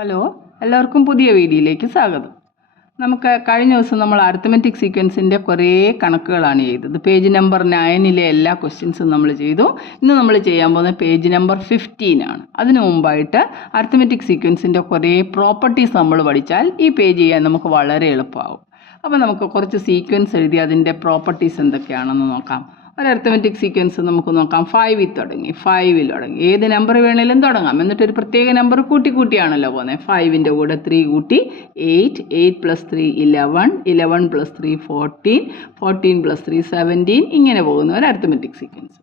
Hello, എല്ലാവർക്കും പുതിയ വീഡിയോയിലേക്ക് സ്വാഗതം. നമുക്ക് കഴിഞ്ഞ ദിവസം നമ്മൾ അരിത്മെറ്റിക് സീക്വൻസിൻ്റെ കുറേ കണക്കുകളാണ് ചെയ്തത്. പേജ് നമ്പർ 9 എല്ലാ ക്വസ്റ്റ്യൻസും നമ്മൾ ചെയ്തു. ഇന്ന് നമ്മൾ ചെയ്യാൻ പോകുന്ന പേജ് നമ്പർ 15 ആണ്. അതിനു മുമ്പായിട്ട് അരിത്മെറ്റിക് സീക്വൻസിൻ്റെ കുറേ പ്രോപ്പർട്ടീസ് നമ്മൾ പഠിച്ചാൽ ഈ പേജ് ചെയ്യാൻ നമുക്ക് വളരെ എളുപ്പമാകും. അപ്പോൾ നമുക്ക് കുറച്ച് സീക്വൻസ് എഴുതി അതിൻ്റെ പ്രോപ്പർട്ടീസ് എന്തൊക്കെയാണെന്ന് നോക്കാം. ഒരു അരിത്മെറ്റിക് സീക്വൻസ് നമുക്ക് നോക്കാം. 5 തുടങ്ങി, 5 തുടങ്ങി, ഏത് നമ്പർ വേണേലും തുടങ്ങാം. എന്നിട്ടൊരു പ്രത്യേക നമ്പർ കൂട്ടിയാണല്ലോ പോകുന്നത്. 5ൻ്റെ കൂടെ 3 കൂട്ടി 8, 8 + 3 11, 11 + 3 14, 14 + 3 17, ഇങ്ങനെ പോകുന്ന ഒരു അരിത്മെറ്റിക് സീക്വൻസ്.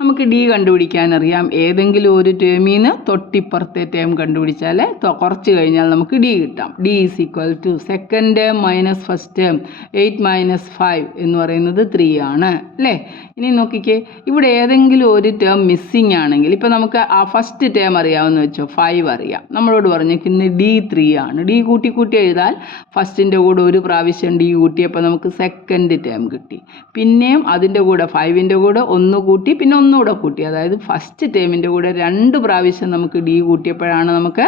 നമുക്ക് ഡി കണ്ടുപിടിക്കാൻ അറിയാം. ഏതെങ്കിലും ഒരു ടേമിൽ നിന്ന് തൊട്ടിപ്പുറത്തെ ടേം കണ്ടുപിടിച്ചാൽ കുറച്ച് കഴിഞ്ഞാൽ നമുക്ക് ഡി കിട്ടാം. D is equal to second term minus first term, 8 - 5 എന്ന് പറയുന്നത് 3 ആണ് അല്ലേ. ഇനി നോക്കിക്കേ, ഇവിടെ ഏതെങ്കിലും ഒരു ടേം മിസ്സിങ് ആണെങ്കിൽ, ഇപ്പോൾ നമുക്ക് ആ ഫസ്റ്റ് ടേം അറിയാമെന്ന് വെച്ചോ, 5 അറിയാം. നമ്മളോട് പറഞ്ഞിരിക്കുന്നത് ഡി 3 ആണ്. ഡി കൂട്ടി എഴുതാൽ ഫസ്റ്റിൻ്റെ കൂടെ ഒരു പ്രാവശ്യം ഡി കൂട്ടിയപ്പോൾ നമുക്ക് സെക്കൻഡ് ടേം കിട്ടി. പിന്നെയും അതിൻ്റെ കൂടെ 5ൻ്റെ കൂടെ 1 കൂട്ടി, പിന്നെ ഒന്നുകൂടെ കൂട്ടി. അതായത് ഫസ്റ്റ് ടേമിൻ്റെ കൂടെ 2 പ്രാവശ്യം നമുക്ക് ഡി കൂട്ടിയപ്പോഴാണ് നമുക്ക്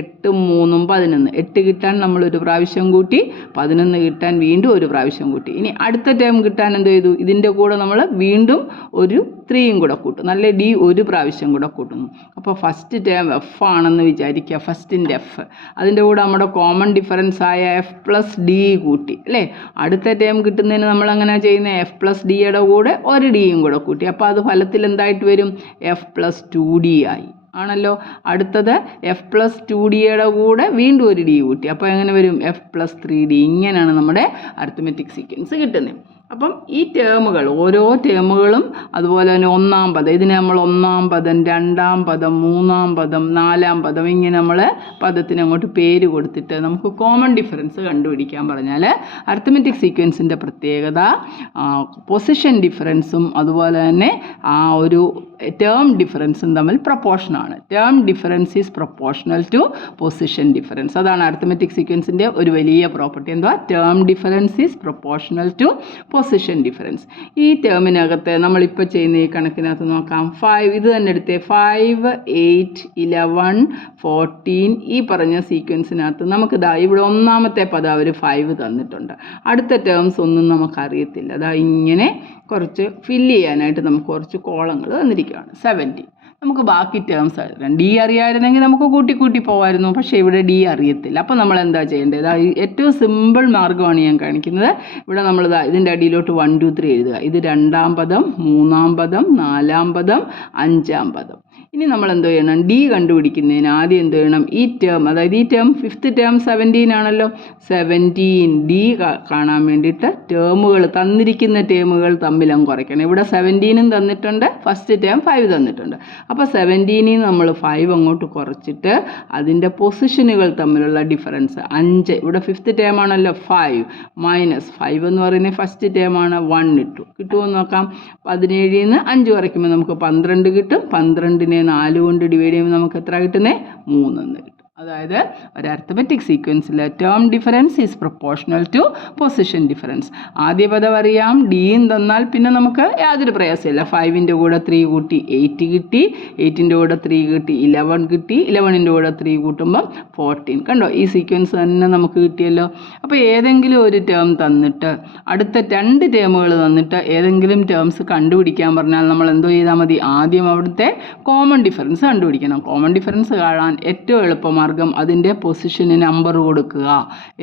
8 3 11. 8 കിട്ടാൻ നമ്മൾ ഒരു പ്രാവശ്യം കൂട്ടി, 11 കിട്ടാൻ വീണ്ടും ഒരു പ്രാവശ്യം കൂട്ടി. ഇനി അടുത്ത ടേം കിട്ടാൻ എന്ത് ചെയ്തു? ഇതിൻ്റെ കൂടെ നമ്മൾ വീണ്ടും ഒരു 3യും കൂടെ കൂട്ടും. നല്ല ഡി ഒരു പ്രാവശ്യം കൂടെ കൂട്ടുന്നു. അപ്പോൾ ഫസ്റ്റ് ടേം എഫ് ആണെന്ന് വിചാരിക്കുക, ഫസ്റ്റിൻ്റെ എഫ്. അതിൻ്റെ കൂടെ നമ്മുടെ കോമൺ ഡിഫറൻസ് ആയ എഫ് പ്ലസ് ഡി കൂട്ടി അല്ലേ. അടുത്ത ടേം കിട്ടുന്നതിന് നമ്മൾ അങ്ങനെ ചെയ്യുന്നത് എഫ് പ്ലസ് ഡിയുടെ കൂടെ ഒരു ഡിയും കൂടെ കൂട്ടി. അപ്പോൾ അത് ഫലത്തിൽ എന്തായിട്ട് വരും? എഫ് പ്ലസ് 2d ആയി ആണല്ലോ. അടുത്തത് എഫ് പ്ലസ് 2dയുടെ കൂടെ വീണ്ടും ഒരു ഡി കൂട്ടി. അപ്പോൾ എങ്ങനെ വരും? F plus 3d. ഇങ്ങനെയാണ് നമ്മുടെ അരിത്മെറ്റിക് സീക്വൻസ് കിട്ടുന്നത്. അപ്പം ഈ ടേമുകൾ, ഓരോ ടേമുകളും അതുപോലെ തന്നെ ഒന്നാം പദം, ഇതിനെ നമ്മൾ ഒന്നാം പദം, രണ്ടാം പദം, മൂന്നാം പദം, നാലാം പദം, ഇങ്ങനെ നമ്മൾ പദത്തിന് അങ്ങോട്ട് പേര് കൊടുത്തിട്ട് നമുക്ക് കോമൺ ഡിഫറൻസ് കണ്ടുപിടിക്കാൻ പറഞ്ഞാൽ അരിത്മെറ്റിക് സീക്വൻസിൻ്റെ പ്രത്യേകത പൊസിഷൻ ഡിഫറൻസും അതുപോലെ തന്നെ ആ ഒരു ടേം ഡിഫറൻസും തമ്മിൽ പ്രൊപ്പോർഷനാണ്. Term difference is proportional to position difference. അതാണ് അരിത്മെറ്റിക് സീക്വൻസിൻ്റെ ഒരു വലിയ പ്രോപ്പർട്ടി. എന്തുവാ? Term difference is proportional to position difference. ഈ ടേമിനകത്ത് നമ്മളിപ്പോൾ ചെയ്യുന്ന ഈ കണക്കിനകത്ത് നോക്കാം. 5 ഇത് തന്നെ എടുത്തേ. 5 8 11 14 ഈ പറഞ്ഞ സീക്വൻസിനകത്ത് നമുക്ക് ഇവിടെ ഒന്നാമത്തെ പദം അവർ 5 തന്നിട്ടുണ്ട്. അടുത്ത ടേംസ് ഒന്നും നമുക്കറിയത്തില്ല. ഇങ്ങനെ കുറച്ച് ഫില്ല് ചെയ്യാനായിട്ട് നമുക്ക് കുറച്ച് കോളങ്ങൾ തന്നിരിക്കുകയാണ്. 70. നമുക്ക് ബാക്കി ടേംസ് അറിയാം. ഡി അറിയാമായിരുന്നെങ്കിൽ നമുക്ക് കൂട്ടി പോകാമായിരുന്നു. പക്ഷേ ഇവിടെ ഡി അറിയത്തില്ല. അപ്പോൾ നമ്മൾ എന്താ ചെയ്യേണ്ടത്? ഏറ്റവും സിമ്പിൾ മാർഗ്ഗമാണ് ഞാൻ കാണിക്കുന്നത്. ഇവിടെ നമ്മൾ ഇതിൻ്റെ അടിയിലോട്ട് 1 2 3 എഴുതുക. ഇത് രണ്ടാം പദം, മൂന്നാം പദം, നാലാം പദം, അഞ്ചാം പദം. ഇനി നമ്മൾ എന്ത് ചെയ്യണം? ഡി കണ്ടുപിടിക്കുന്നതിന് ആദ്യം എന്ത് ചെയ്യണം? ഈ ടേം, അതായത് ഈ ടേം, ഫിഫ്ത്ത് ടേം 17 ആണല്ലോ. 17 ഡി കാണാൻ വേണ്ടിയിട്ട് ടേമുകൾ, തന്നിരിക്കുന്ന ടേമുകൾ തമ്മിലും കുറയ്ക്കണം. ഇവിടെ 17 തന്നിട്ടുണ്ട്, ഫസ്റ്റ് ടേം 5 തന്നിട്ടുണ്ട്. അപ്പോൾ 17 നമ്മൾ 5 അങ്ങോട്ട് കുറച്ചിട്ട് അതിൻ്റെ പൊസിഷനുകൾ തമ്മിലുള്ള ഡിഫറൻസ് 5. ഇവിടെ ഫിഫ്ത്ത് ടേം ആണല്ലോ, 5 - 5 എന്ന് പറയുന്നത് ഫസ്റ്റ് ടേമാണ്, 1 ഇട്ടു. കിട്ടുമെന്ന് നോക്കാം. 17 5 കുറയ്ക്കുമ്പോൾ നമുക്ക് 12 കിട്ടും. 12നെ 4 കൊണ്ട് ഡിവൈഡ് ചെയ്യുമ്പോൾ നമുക്ക് എത്ര കിട്ടുന്നത്? 3 എന്ന് കിട്ടും. അതായത് ഒരു അരിത്മെറ്റിക് സീക്വൻസിൽ term difference is proportional to position difference. ആദ്യ പദം അറിയാം, ഡിയും തന്നാൽ പിന്നെ നമുക്ക് യാതൊരു പ്രയാസമില്ല. 5ൻ്റെ കൂടെ 3 കൂട്ടി 8 കിട്ടി, 8ൻ്റെ കൂടെ 3 കിട്ടി 11 കിട്ടി, 11ൻ്റെ കൂടെ 3 കൂട്ടുമ്പം 14. കണ്ടോ? ഈ സീക്വൻസ് തന്നെ നമുക്ക് കിട്ടിയല്ലോ. അപ്പോൾ ഏതെങ്കിലും ഒരു ടേം തന്നിട്ട് അടുത്ത 2 ടേമുകൾ തന്നിട്ട് ഏതെങ്കിലും ടേംസ് കണ്ടുപിടിക്കാൻ പറഞ്ഞാൽ നമ്മൾ എന്തോ ചെയ്താൽ മതി? ആദ്യം അവിടുത്തെ കോമൺ ഡിഫറൻസ് കണ്ടുപിടിക്കണം. കോമൺ ഡിഫറൻസ് കാണാൻ ഏറ്റവും എളുപ്പമാർഗ്ഗം അതിൻ്റെ പൊസിഷന് നമ്പർ കൊടുക്കുക.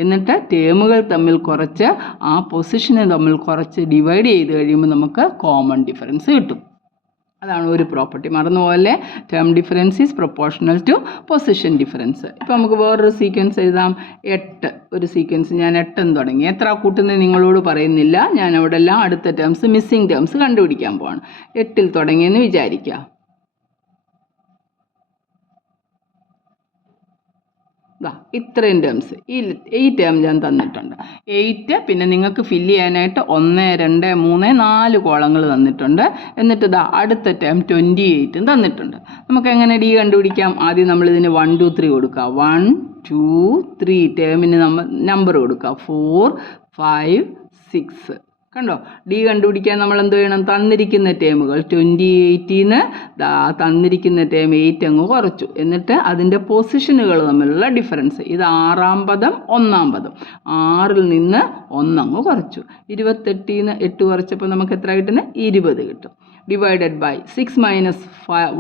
എന്നിട്ട് ടേമുകൾ തമ്മിൽ കുറച്ച് ആ പൊസിഷന് തമ്മിൽ കുറച്ച് ഡിവൈഡ് ചെയ്ത് കഴിയുമ്പോൾ നമുക്ക് കോമൺ ഡിഫറൻസ് കിട്ടും. അതാണ് ഒരു പ്രോപ്പർട്ടി. മറന്നുപോലെ term difference is proportional to position difference. ഇപ്പോൾ നമുക്ക് വേറൊരു സീക്വൻസ് എഴുതാം. 8 ഒരു സീക്വൻസ് ഞാൻ 8 തുടങ്ങി. എത്ര കൂട്ടുന്നത് നിങ്ങളോട് പറയുന്നില്ല. ഞാൻ അവിടെ എല്ലാം അടുത്ത ടേംസ്, മിസ്സിംഗ് ടേംസ് കണ്ടുപിടിക്കാൻ പോവാണ്. 8 തുടങ്ങിയെന്ന് വിചാരിക്കുക. ഇത്രയും ടേംസ് ഈ ടേം ഞാൻ തന്നിട്ടുണ്ട്. 8, പിന്നെ നിങ്ങൾക്ക് ഫില്ല് ചെയ്യാനായിട്ട് 1 2 3 4 കോളങ്ങൾ തന്നിട്ടുണ്ട്. എന്നിട്ട് അടുത്ത ടേം 28 തന്നിട്ടുണ്ട്. നമുക്ക് എങ്ങനെ ഡി കണ്ടുപിടിക്കാം? ആദ്യം നമ്മൾ ഇതിന് 1 2 3 കൊടുക്കുക. 1 2 3 ടേമിന് നമ്മൾ നമ്പർ കൊടുക്കുക. 4 5 6. കണ്ടോ? ഡി കണ്ടുപിടിക്കാൻ നമ്മൾ എന്ത് ചെയ്യണം? തന്നിരിക്കുന്ന ടേമുകൾ 28-ന്ന് തന്നിരിക്കുന്ന ടേം 8 അങ്ങ് കുറച്ചു. എന്നിട്ട് അതിൻ്റെ പൊസിഷനുകൾ തമ്മിലുള്ള ഡിഫറൻസ്, ഇത് 6-ാം പദം 1-ാം പദം, 6-ൽ നിന്ന് 1 അങ്ങ് കുറച്ചു. 28-ന്ന് 8 കുറച്ചപ്പോൾ നമുക്ക് എത്ര കിട്ടുന്നത്? 20 കിട്ടും. ഡിവൈഡഡ് ബൈ 6 മൈനസ്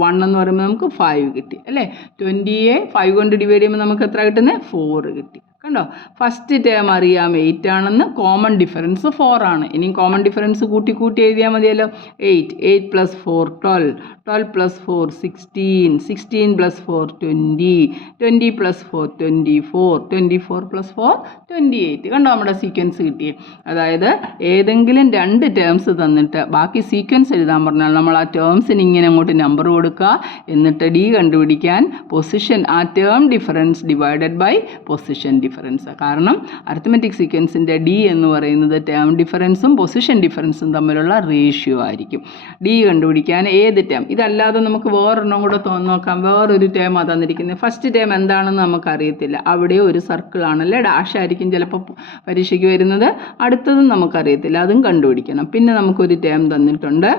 1 എന്ന് പറയുമ്പോൾ നമുക്ക് 5 കിട്ടി അല്ലേ? 20യെ 5 കൊണ്ട് ഡിവൈഡ് ചെയ്യുമ്പോൾ നമുക്ക് എത്ര കിട്ടുന്നത്? 4 കിട്ടി. കണ്ടോ? ഫസ്റ്റ് ടേം അറിയാം 8 ആണെന്ന്, കോമൺ ഡിഫറൻസ് 4 ആണ്. ഇനിയും കോമൺ ഡിഫറൻസ് കൂട്ടി എഴുതിയാൽ മതിയല്ലോ. 8 plus 4 12, 12 plus 4 16, 16 plus 4 20, 20 plus 4 24, 24 plus 4 28. കണ്ടോ നമ്മുടെ സീക്വൻസ് കിട്ടിയേ? അതായത് ഏതെങ്കിലും 2 ടേംസ് തന്നിട്ട് ബാക്കി സീക്വൻസ് എഴുതാൻ പറഞ്ഞാൽ നമ്മൾ ആ ടേംസിന് ഇങ്ങനെ അങ്ങോട്ട് നമ്പർ കൊടുക്കുക, എന്നിട്ട് ഡി കണ്ടുപിടിക്കാൻ പൊസിഷൻ, ആ term difference divided by position difference. കാരണം അരിത്മെറ്റിക് സീക്വൻസിൻ്റെ ഡി എന്ന് പറയുന്നത് ടേം ഡിഫറൻസും പൊസിഷൻ ഡിഫറൻസും തമ്മിലുള്ള റേഷ്യോ ആയിരിക്കും. ഡി കണ്ടുപിടിക്കാൻ ഏത് ടേം, ഇതല്ലാതെ നമുക്ക് വേറൊരെണ്ണം കൂടെ നോക്കാം. വേറൊരു ടേം തന്നിരിക്കുന്നത്, ഫസ്റ്റ് ടേം എന്താണെന്ന് നമുക്കറിയത്തില്ല, അവിടെ ഒരു സർക്കിൾ ആണല്ലേ, ഡാഷ് ആയിരിക്കും ചിലപ്പോൾ പരീക്ഷയ്ക്ക് വരുന്നത്. അടുത്തതും നമുക്കറിയത്തില്ല, അതും കണ്ടുപിടിക്കണം. പിന്നെ നമുക്കൊരു ടേം തന്നിട്ടുണ്ട്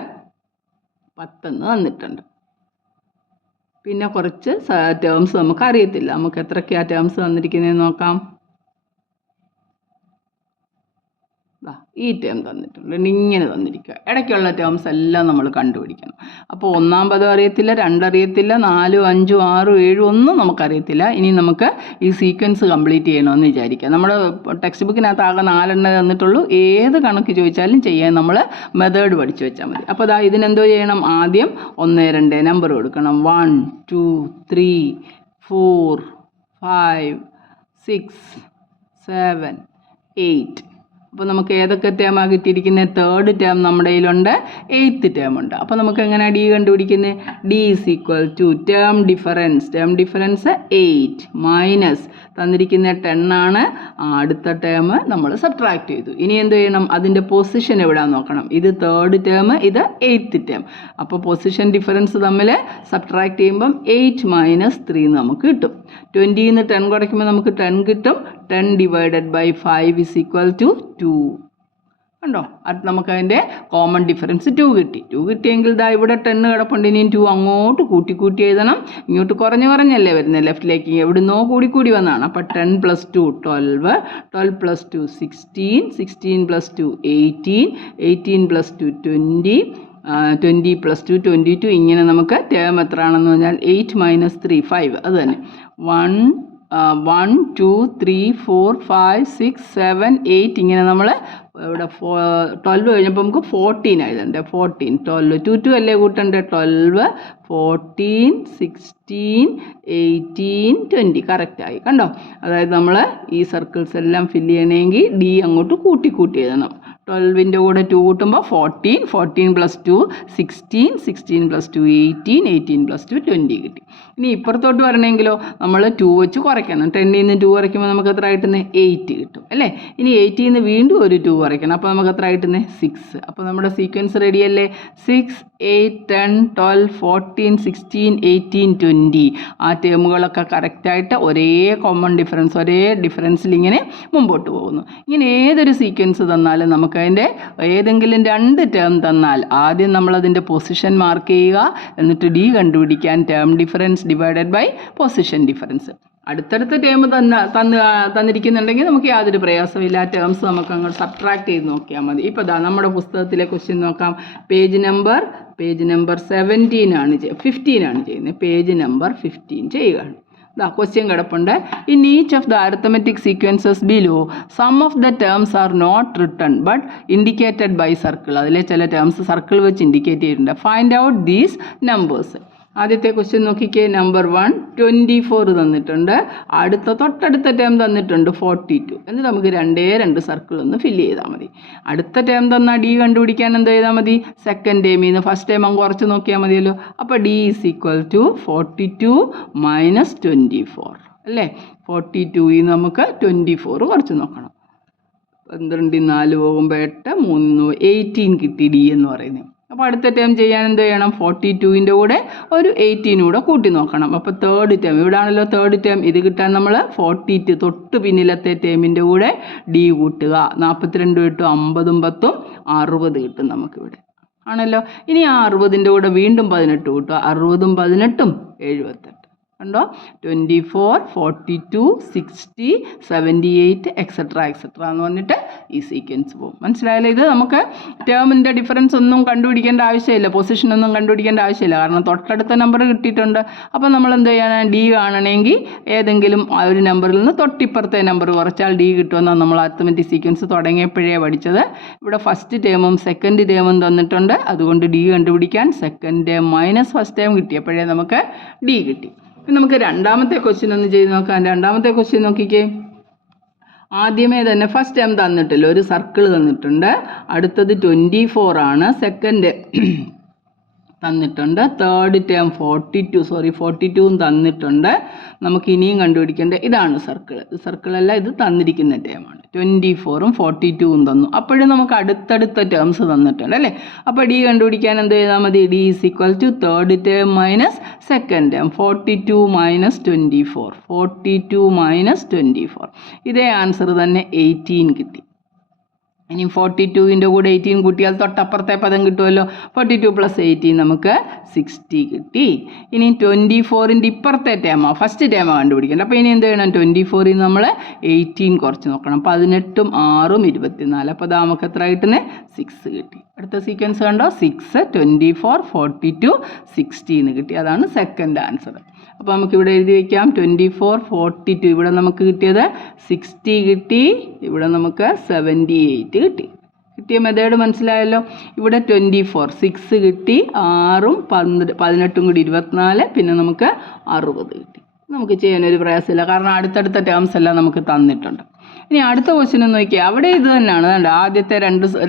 10 തന്നിട്ടുണ്ട്. പിന്നെ കുറച്ച് ടേംസ് നമുക്കറിയത്തില്ല. നമുക്ക് എത്രയൊക്കെയാണ് ടേംസ് തന്നിരിക്കുന്നതെന്ന് നോക്കാം. ഈ ടേം തന്നിട്ടുണ്ട്, ഇങ്ങനെ തന്നിരിക്കുക. ഇടയ്ക്കുള്ള ടേംസ് എല്ലാം നമ്മൾ കണ്ടുപിടിക്കണം. അപ്പോൾ 1-ാം പദം അറിയത്തില്ല, 2 അറിയത്തില്ല, 4, 5, 6, 7 ഒന്നും നമുക്കറിയത്തില്ല. ഇനി നമുക്ക് ഈ സീക്വൻസ് കംപ്ലീറ്റ് ചെയ്യണമെന്ന് വിചാരിക്കാം. നമ്മുടെ ടെക്സ്റ്റ് ബുക്കിനകത്ത് ആകെ 4 തന്നിട്ടുള്ളൂ. ഏത് കണക്ക് ചോദിച്ചാലും ചെയ്യാൻ നമ്മൾ മെത്തേഡ് പഠിച്ചു വെച്ചാൽ മതി. അപ്പോൾ ഇതിനെന്തോ ചെയ്യണം? ആദ്യം 1, 2 നമ്പർ കൊടുക്കണം. 1, 2, 3, 4, 5, 6, 7, 8. അപ്പോൾ നമുക്ക് ഏതൊക്കെ ടേമാണ് കിട്ടിയിരിക്കുന്നത്? 3rd ടേം നമ്മുടെ കയ്യിലുണ്ട്, 8th ടേം ഉണ്ട്. അപ്പോൾ നമുക്ക് എങ്ങനെയാണ് ഡി കണ്ടുപിടിക്കുന്നത്? D is equal to term difference 8 minus തന്നിരിക്കുന്ന 10 ആണ്. അടുത്ത ടേം നമ്മൾ സബ്ട്രാക്ട് ചെയ്തു. ഇനി എന്ത് ചെയ്യണം? അതിൻ്റെ പൊസിഷൻ എവിടെയാണെന്ന് നോക്കണം. ഇത് 3rd ടേം, ഇത് 8th ടേം. അപ്പോൾ പൊസിഷൻ ഡിഫറൻസ് തമ്മിൽ സബ്ട്രാക്ട് ചെയ്യുമ്പം 8 മൈനസ് 3 നമുക്ക് കിട്ടും. 20-ന്ന് 10 കുറയ്ക്കുമ്പോൾ നമുക്ക് 10 കിട്ടും. 10 divided by 5 is equal to 2. കണ്ടോ? അത് നമുക്ക് അതിൻ്റെ കോമൺ ഡിഫറൻസ് 2 കിട്ടി. 2 കിട്ടിയെങ്കിൽ ഇതാ ഇവിടെ 10 കിടപ്പുണ്ട്. ഇനിയും 2 അങ്ങോട്ട് കൂട്ടി എഴുതണം. ഇങ്ങോട്ട് കുറഞ്ഞല്ലേ വരുന്നത്, ലെഫ്റ്റിലേക്ക് എവിടുന്നോ കൂടി വന്നതാണ്. അപ്പോൾ 10 plus 2 12, 12 plus 2 16, 16 plus 2 18, 18 plus 2 20, 20 plus 2 22. ഇങ്ങനെ നമുക്ക് ടേം എത്രയാണെന്ന് പറഞ്ഞാൽ 8 മൈനസ് 3 5. അത് തന്നെ 1 2 3 4 5 6 7 8. ഇങ്ങനെ നമ്മൾ ഇവിടെ 12 കഴിഞ്ഞപ്പോൾ നമുക്ക് 14 എഴുതണ്ടേ. 14 12 2 അല്ലേ കൂട്ടണ്ടേ. 12 14 16 18 20 കറക്റ്റായി. കണ്ടോ? അതായത് നമ്മൾ ഈ സർക്കിൾസ് എല്ലാം ഫില്ല് ചെയ്യണമെങ്കിൽ ഡി അങ്ങോട്ട് കൂട്ടി എഴുതണം. 12ൻ്റെ കൂടെ 2 കൂട്ടുമ്പോൾ 14, 14 പ്ലസ് 2 16, 16 പ്ലസ് 2 18, 18 പ്ലസ് 2 20 കിട്ടി. ഇനി ഇപ്പുറത്തോട്ട് വരണമെങ്കിലോ നമ്മൾ 2 വെച്ച് കുറയ്ക്കണം. 10-ന്ന് 2 കുറയ്ക്കുമ്പോൾ നമുക്ക് എത്ര കിട്ടുന്നത്? 8 കിട്ടും അല്ലേ. ഇനി 8-ന്ന് വീണ്ടും ഒരു 2 കുറയ്ക്കണം. അപ്പോൾ നമുക്ക് എത്ര കിട്ടുന്നത്? 6. അപ്പോൾ നമ്മുടെ സീക്വൻസ് റെഡിയല്ലേ? 6 8 10 12 14 16 18 20. ആ ടേമുകളൊക്കെ കറക്റ്റായിട്ട് ഒരേ കോമൺ ഡിഫറൻസ്, ഒരേ ഡിഫറൻസിൽ ഇങ്ങനെ മുമ്പോട്ട് പോകുന്നു. ഇങ്ങനെ ഏതൊരു സീക്വൻസ് തന്നാലും നമുക്ക് അതിൻ്റെ ഏതെങ്കിലും 2 ടേം തന്നാൽ ആദ്യം നമ്മളതിൻ്റെ പൊസിഷൻ മാർക്ക് ചെയ്യുക, എന്നിട്ട് ഡി കണ്ടുപിടിക്കാൻ term difference divided by position difference. അടുത്തടുത്ത ടേം തന്നിരിക്കുന്നുണ്ടെങ്കിൽ നമുക്ക് യാതൊരു പ്രയാസമില്ല. ആ ടേംസ് നമുക്ക് അങ്ങോട്ട് സബ്ട്രാക്ട് ചെയ്ത് നോക്കിയാൽ മതി. ഇപ്പോൾ നമ്മുടെ പുസ്തകത്തിലെ ക്വസ്റ്റ്യൻ നോക്കാം. പേജ് നമ്പർ 15 ആണ് ചെയ്യുന്നത്. പേജ് നമ്പർ 15 ചെയ്യുകയാണ്. ക്വസ്റ്റ്യൻ കിടപ്പുണ്ട്. In each of the arithmetic sequences below some of the terms are not written but indicated by circle. അതിലെ ചില ടേംസ് സർക്കിൾ വെച്ച് ഇൻഡിക്കേറ്റ് ചെയ്തിട്ടുണ്ട്. Find out these numbers. ആദ്യത്തെ ക്വസ്റ്റ്യൻ നോക്കിക്കേ. നമ്പർ 1 24 തന്നിട്ടുണ്ട്. തൊട്ടടുത്ത ടേം തന്നിട്ടുണ്ട് 42. എന്നിട്ട് നമുക്ക് 2 സർക്കിൾ ഒന്ന് ഫില്ല് ചെയ്താൽ മതി. അടുത്ത ടേം തന്നാൽ ഡി കണ്ടുപിടിക്കാൻ എന്ത് ചെയ്താൽ മതി? സെക്കൻഡ് ടേമിൽ നിന്ന് ഫസ്റ്റ് ടേം അങ്ങ് കുറച്ച് നോക്കിയാൽ മതിയല്ലോ. അപ്പോൾ D is equal to 42 minus 24 അല്ലേ. 42 നമുക്ക് 24 കുറച്ച് നോക്കണം. 12 4 പോകുമ്പോൾ 8 3 18 കിട്ടി ഡി എന്ന് പറയുന്നത്. അപ്പോൾ അടുത്ത ടേം ചെയ്യാൻ എന്ത് ചെയ്യണം? 42ൻ്റെ കൂടെ ഒരു 18 കൂടെ കൂട്ടി നോക്കണം. അപ്പോൾ തേർഡ് ടേം ഇവിടെ ആണല്ലോ തേർഡ് ടേം. ഇത് കിട്ടാൻ നമ്മൾ 42 തൊട്ട് പിന്നിലത്തെ ടേമിൻ്റെ കൂടെ ഡി കൂട്ടുക. 42 കിട്ടും, 50ഉം 10ഉം 60 കിട്ടും നമുക്കിവിടെ ആണല്ലോ. ഇനി ആ 60ൻ്റെ കൂടെ വീണ്ടും 18 കൂട്ടുക. 60ഉം 18ഉം 78. കണ്ടോ? 24, 42, 60, 78 എക്സെട്ര എന്ന് പറഞ്ഞിട്ട് ഈ സീക്വൻസ് പോകും. മനസ്സിലായല്ലോ? ഇത് നമുക്ക് ടേമിൻ്റെ ഡിഫറൻസ് ഒന്നും കണ്ടുപിടിക്കേണ്ട ആവശ്യമില്ല, പൊസിഷനൊന്നും കണ്ടുപിടിക്കേണ്ട ആവശ്യമില്ല. കാരണം തൊട്ടടുത്ത നമ്പർ കിട്ടിയിട്ടുണ്ട്. അപ്പോൾ നമ്മൾ എന്ത് ചെയ്യണം? ഡി കാണണമെങ്കിൽ ഏതെങ്കിലും ആ ഒരു നമ്പറിൽ നിന്ന് തൊട്ടിപ്പുറത്തെ നമ്പർ കുറച്ചാൽ ഡി കിട്ടുമെന്നാണ് നമ്മൾ അരിത്മെറ്റിക് സീക്വൻസ് തുടങ്ങിയപ്പോഴേ പഠിച്ചത്. ഇവിടെ ഫസ്റ്റ് ടേമും സെക്കൻഡ് ടേമും തന്നിട്ടുണ്ട്. അതുകൊണ്ട് ഡി കണ്ടുപിടിക്കാൻ second term minus first term കിട്ടിയപ്പോഴേ നമുക്ക് ഡി കിട്ടി. നമുക്ക് രണ്ടാമത്തെ ക്വസ്റ്റ്യൻ ഒന്ന് ചെയ്ത് നോക്കാം. രണ്ടാമത്തെ ക്വസ്റ്റ്യൻ നോക്കിക്കേ. ആദ്യമേ തന്നെ ഫസ്റ്റ് ടേം തന്നിട്ടില്ല, ഒരു സർക്കിൾ തന്നിട്ടുണ്ട്. അടുത്തത് 24 ആണ്. സെക്കൻഡ് തന്നിട്ടുണ്ട്. തേർഡ് ടേം 42 തന്നിട്ടുണ്ട്. നമുക്ക് ഇനിയും കണ്ടുപിടിക്കേണ്ടത് ഇതാണ് സർക്കിൾ. സർക്കിളല്ല, ഇത് തന്നിരിക്കുന്ന ടേമാണ്. 24ഉം 42ഉം തന്നു. അപ്പോഴും നമുക്ക് അടുത്തടുത്ത ടേംസ് തന്നിട്ടുണ്ട് അല്ലേ. അപ്പോൾ ഡി കണ്ടുപിടിക്കാൻ എന്ത് ചെയ്താൽ മതി? D is equal to third term minus second term. 42 minus 24. 42 minus 24. ഇതേ ആൻസർ തന്നെ 18 കിട്ടി. ഇനി 42ൻ്റെ കൂടെ 18 കൂട്ടിയാൽ തൊട്ടപ്പുറത്തെ പദം കിട്ടുമല്ലോ. 42 + 18 നമുക്ക് 60 കിട്ടി. ഇനി 24ൻ്റെ ഇപ്പുറത്തെ ടേമാണ്, ഫസ്റ്റ് ടേമാണ് കണ്ടുപിടിക്കേണ്ടത്. അപ്പോൾ ഇനി എന്ത് ചെയ്യണം? 24ൽ നിന്ന് നമ്മൾ 18 കുറച്ച് നോക്കണം. 18ഉം 6ഉം 24. അപ്പോൾ അതാ നമുക്ക് എത്ര കിട്ടുന്നത്? 6 കിട്ടി. അടുത്ത സീക്വൻസ് കണ്ടോ? 6, 24, 42, 60 എന്ന് കിട്ടി. അതാണ് സെക്കൻഡ് ആൻസർ. അപ്പോൾ നമുക്കിവിടെ എഴുതി വയ്ക്കാം 24, 42. ഇവിടെ നമുക്ക് കിട്ടിയത് 60 കിട്ടി. ഇവിടെ നമുക്ക് 78 കിട്ടി. കിട്ടിയ മെത്തേഡ് മനസ്സിലായല്ലോ. ഇവിടെ 24, 6 കിട്ടി. 6ഉം 18ഉം കൂടി 24. പിന്നെ നമുക്ക് 60 കിട്ടി. നമുക്ക് ചെയ്യാനൊരു പ്രയാസമില്ല, കാരണം അടുത്തടുത്ത ടേംസ് എല്ലാം നമുക്ക് തന്നിട്ടുണ്ട്. ഇനി അടുത്ത ക്വസ്റ്റ്യൻ നോക്കിയാൽ അവിടെ ഇത് തന്നെയാണ്. അതുകൊണ്ട് ആദ്യത്തെ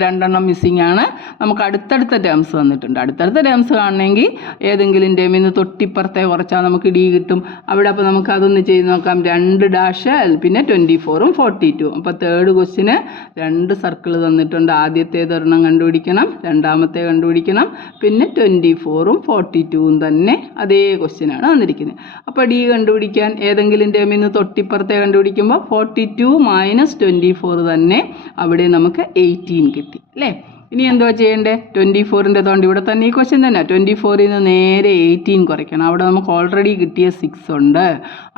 രണ്ടെണ്ണം മിസ്സിംഗ് ആണ്. നമുക്ക് അടുത്തടുത്ത ടേംസ് തന്നിട്ടുണ്ട്. അടുത്തടുത്ത ടേംസ് കാണണമെങ്കിൽ ഏതെങ്കിലും ടേമിൽ നിന്ന് തൊട്ടിപ്പുറത്തെ കുറച്ചാൽ നമുക്ക് ഡി കിട്ടും. അവിടെ അപ്പോൾ നമുക്ക് അതൊന്ന് ചെയ്ത് നോക്കാം. 2 പിന്നെ 24ഉം 42ഉം. അപ്പോൾ തേർഡ് ക്വസ്റ്റ്യന് 2 സർക്കിൾ തന്നിട്ടുണ്ട്. ആദ്യത്തേത് ഒരെണ്ണം കണ്ടുപിടിക്കണം, രണ്ടാമത്തെ കണ്ടുപിടിക്കണം. പിന്നെ 24ഉം 42ഉം തന്നെ അതേ ക്വസ്റ്റ്യനാണ് തന്നിരിക്കുന്നത്. അപ്പോൾ ഡി കണ്ടുപിടിക്കാൻ ഏതെങ്കിലും ടേമിൽ നിന്ന് തൊട്ടിപ്പുറത്തെ കണ്ടുപിടിക്കുമ്പോൾ 42 മൈനസ് 24 തന്നെ അവിടെ നമുക്ക് 18 കിട്ടി അല്ലേ. ഇനി എന്തുവാ ചെയ്യേണ്ടത്? 24ൻ്റെ തോണ്ട് ഇവിടെ തന്നെ ഈ ക്വസ്റ്റ്യൻ തന്നെ. 24ൽ നിന്ന് നേരെ 18 കുറയ്ക്കണം. അവിടെ നമുക്ക് ഓൾറെഡി കിട്ടിയ 6 ഉണ്ട്.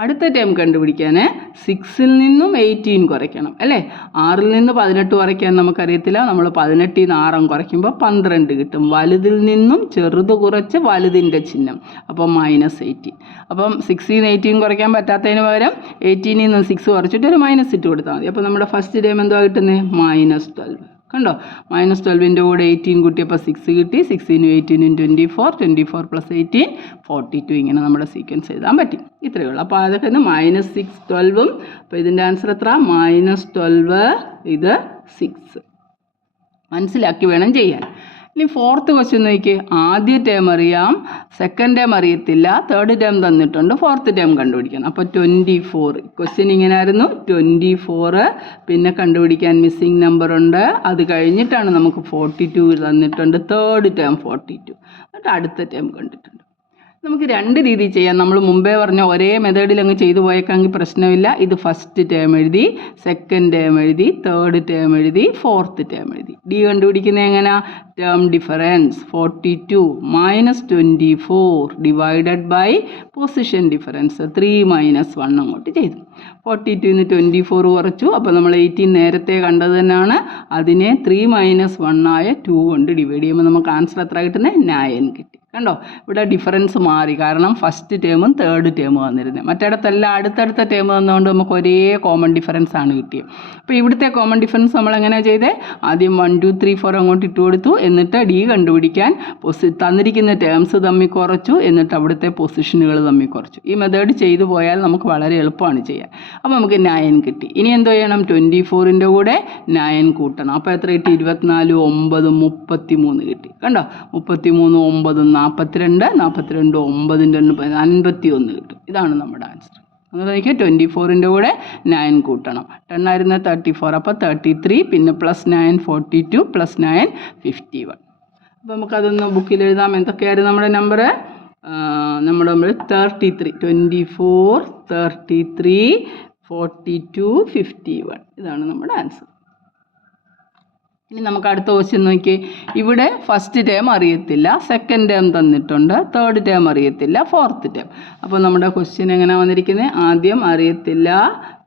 അടുത്ത ടേം കണ്ടുപിടിക്കാൻ 6ൽ നിന്നും 18 കുറയ്ക്കണം അല്ലേ. 6ൽ നിന്ന് 18 കുറയ്ക്കാൻ നമുക്കറിയത്തില്ല. നമ്മൾ 18ൽ നിന്ന് 6 കുറയ്ക്കുമ്പോൾ 12 കിട്ടും. വലുതിൽ നിന്നും ചെറുത് കുറച്ച് വലുതിൻ്റെ ചിഹ്നം, അപ്പോൾ -18. അപ്പം 6ൽ നിന്ന് 18 കുറയ്ക്കാൻ പറ്റാത്തതിന് പകരം 18ൽ നിന്ന് 6 കുറച്ചിട്ട് ഒരു മൈനസ് ഇട്ട് കൊടുത്താൽ മതി. അപ്പോൾ നമ്മുടെ ഫസ്റ്റ് ടേം എന്തുവാ കിട്ടുന്നത്? -12. കണ്ടോ? -12ൻ്റെ കൂടെ 18 കൂട്ടിയപ്പോൾ 6 കിട്ടി. 6നും 18നും 24, 24 + 18 42. ഇങ്ങനെ നമ്മുടെ സീക്വൻസ് എഴുതാൻ പറ്റും. ഇത്രയേ ഉള്ളൂ. അപ്പോൾ അതൊക്കെ -6, 12ഉം. അപ്പോൾ ഇതിൻ്റെ ആൻസർ എത്ര? -12, ഇത് 6. മനസ്സിലാക്കി വേണം ചെയ്യാൻ. ഇനി ഫോർത്ത് ക്വസ്റ്റ്യൻ നോക്കിയേ. ആദ്യ ടേം അറിയാം, സെക്കൻഡ് ടേം അറിയത്തില്ല, തേർഡ് ടേം തന്നിട്ടുണ്ട്, ഫോർത്ത് ടേം കണ്ടുപിടിക്കണം. അപ്പോൾ 24. ക്വസ്റ്റ്യൻ ഇങ്ങനെ ആയിരുന്നു. 24 പിന്നെ കണ്ടുപിടിക്കാൻ മിസ്സിംഗ് നമ്പർ ഉണ്ട്. അത് കഴിഞ്ഞിട്ടാണ് നമുക്ക് 42 തന്നിട്ടുണ്ട്. Third term 42. എന്നിട്ട് അടുത്ത ടേം കണ്ടിട്ടുണ്ട്. നമുക്ക് 2 രീതി ചെയ്യാം. നമ്മൾ മുമ്പേ പറഞ്ഞ ഒരേ മെത്തേഡിൽ അങ്ങ് ചെയ്തു പോയേക്കാമെങ്കിൽ പ്രശ്നമില്ല. ഇത് ഫസ്റ്റ് ടേം എഴുതി, സെക്കൻഡ് ടേം എഴുതി, തേർഡ് ടേം എഴുതി, ഫോർത്ത് ടേം എഴുതി. ഡി കണ്ടുപിടിക്കുന്നത് എങ്ങനെയാ? Term difference 42 - 24 divided by position difference 3 - 1 അങ്ങോട്ട് ചെയ്തു. 42ൽ നിന്ന് 24 കുറച്ചു. അപ്പോൾ നമ്മൾ 18 നേരത്തെ കണ്ടത് തന്നെയാണ്. അതിനെ 3 - 1 ആയ 2 കൊണ്ട് ഡിവൈഡ് ചെയ്യുമ്പോൾ നമുക്ക് ആൻസർ എത്ര കിട്ടുന്നത്? 9 കിട്ടി. കണ്ടോ? ഇവിടെ ഡിഫറൻസ് മാറി, കാരണം ഫസ്റ്റ് ടേമും തേർഡ് ടേമും വന്നിരുന്നത്. മറ്റിടത്തെല്ലാം അടുത്തടുത്ത ടേം വന്നതുകൊണ്ട് നമുക്ക് ഒരേ കോമൺ ഡിഫറൻസ് ആണ് കിട്ടിയത്. അപ്പോൾ ഇവിടുത്തെ കോമൺ ഡിഫറൻസ് നമ്മൾ എങ്ങനെയാണ് ചെയ്തത്? ആദ്യം 1, 2, 3, 4 അങ്ങോട്ട് ഇട്ട് കൊടുത്തു. എന്നിട്ട് ഡി കണ്ടുപിടിക്കാൻ തന്നിരിക്കുന്ന ടേംസ് തമ്മിൽ കുറച്ചു. എന്നിട്ട് അവിടുത്തെ പൊസിഷനുകൾ തമ്മിൽ കുറച്ചു. ഈ മെത്തേഡ് ചെയ്തു പോയാൽ നമുക്ക് വളരെ എളുപ്പമാണ് ചെയ്യാൻ. അപ്പോൾ നമുക്ക് 9 കിട്ടി. ഇനി എന്തോ ചെയ്യണം? 24ൻ്റെ കൂടെ 9 കൂട്ടണം. അപ്പോൾ എത്ര കിട്ടി? 24, 9, 33 കിട്ടി. കണ്ടോ? 33, 9, 42, 42, 9, 51 കിട്ടും. ഇതാണ് നമ്മുടെ ആൻസർ. അതൊക്കെ 24ൻ്റെ കൂടെ 9 കൂട്ടണം. 10 ആയിരുന്ന 34, അപ്പോൾ 33, പിന്നെ +9 42, +9 51. അപ്പോൾ നമുക്കതൊന്ന് ബുക്കിൽ എഴുതാം. എന്തൊക്കെയായിരുന്നു നമ്മുടെ നമ്പർ? നമ്മുടെ 33, 24, 33, 42, 51. ഇതാണ് നമ്മുടെ ആൻസർ. ഇനി നമുക്ക് അടുത്ത ക്വസ്റ്റ്യൻ നോക്കിയേ. ഇവിടെ ഫസ്റ്റ് ടേം അറിയത്തില്ല, സെക്കൻഡ് ടേം തന്നിട്ടുണ്ട്, തേർഡ് ടേം അറിയത്തില്ല, ഫോർത്ത് ടേം. അപ്പോൾ നമ്മുടെ ക്വസ്റ്റ്യൻ എങ്ങനെ വന്നിരിക്കുന്നത്? ആദ്യം അറിയത്തില്ല,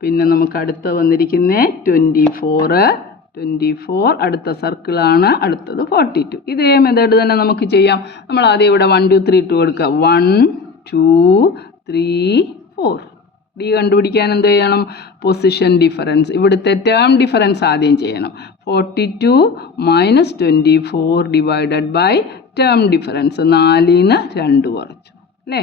പിന്നെ നമുക്ക് അടുത്ത വന്നിരിക്കുന്നത് 24, അടുത്ത സർക്കിളാണ്, അടുത്തത് 42. ഇതേ മെത്തേഡ് തന്നെ നമുക്ക് ചെയ്യാം. നമ്മൾ ആദ്യം ഇവിടെ 1, 2, 3 ഇട്ട് കൊടുക്കുക. 1, 2, 3, 4. ഡി കണ്ടുപിടിക്കാൻ എന്ത് ചെയ്യണം? പൊസിഷൻ ഡിഫറൻസ്, ഇവിടുത്തെ ടേം ഡിഫറൻസ് ആദ്യം ചെയ്യണം. 42 minus 24 divided by term difference. 4ൽ നിന്ന് 2 കുറച്ചു അല്ലേ?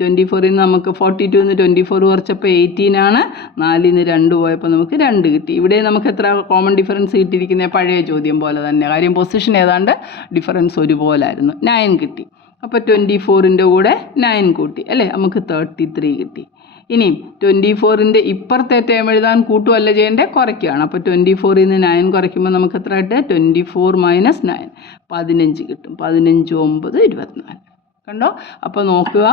24ൽ നിന്ന് നമുക്ക് 42ൽ നിന്ന് 24 കുറച്ചപ്പോൾ 18 ആണ്. 4ൽ നിന്ന് 2 പോയപ്പോൾ നമുക്ക് 2 കിട്ടി. ഇവിടെ നമുക്ക് എത്ര കോമൺ ഡിഫറൻസ് കിട്ടിയിരിക്കുന്നത്? പഴയ ചോദ്യം പോലെ തന്നെ. കാര്യം പൊസിഷൻ ഏതാണ്ട് ഡിഫറൻസ് ഒരുപോലായിരുന്നു. 9 കിട്ടി. അപ്പോൾ 24ൻ്റെ കൂടെ 9 കൂട്ടി അല്ലേ? നമുക്ക് 33 കിട്ടി. ഇനി 24ൻ്റെ ഇപ്പുറത്തെ ടേം എഴുതാൻ കൂട്ടുമല്ല ചെയ്യേണ്ടത്, കുറയ്ക്കുകയാണ്. അപ്പോൾ 24ൽ നിന്ന് 9 കുറയ്ക്കുമ്പോൾ നമുക്ക് എത്ര കിട്ടുക? 24 മൈനസ് 9, 15 കിട്ടും. 15, 9, 24. കണ്ടോ? അപ്പോൾ നോക്കുക,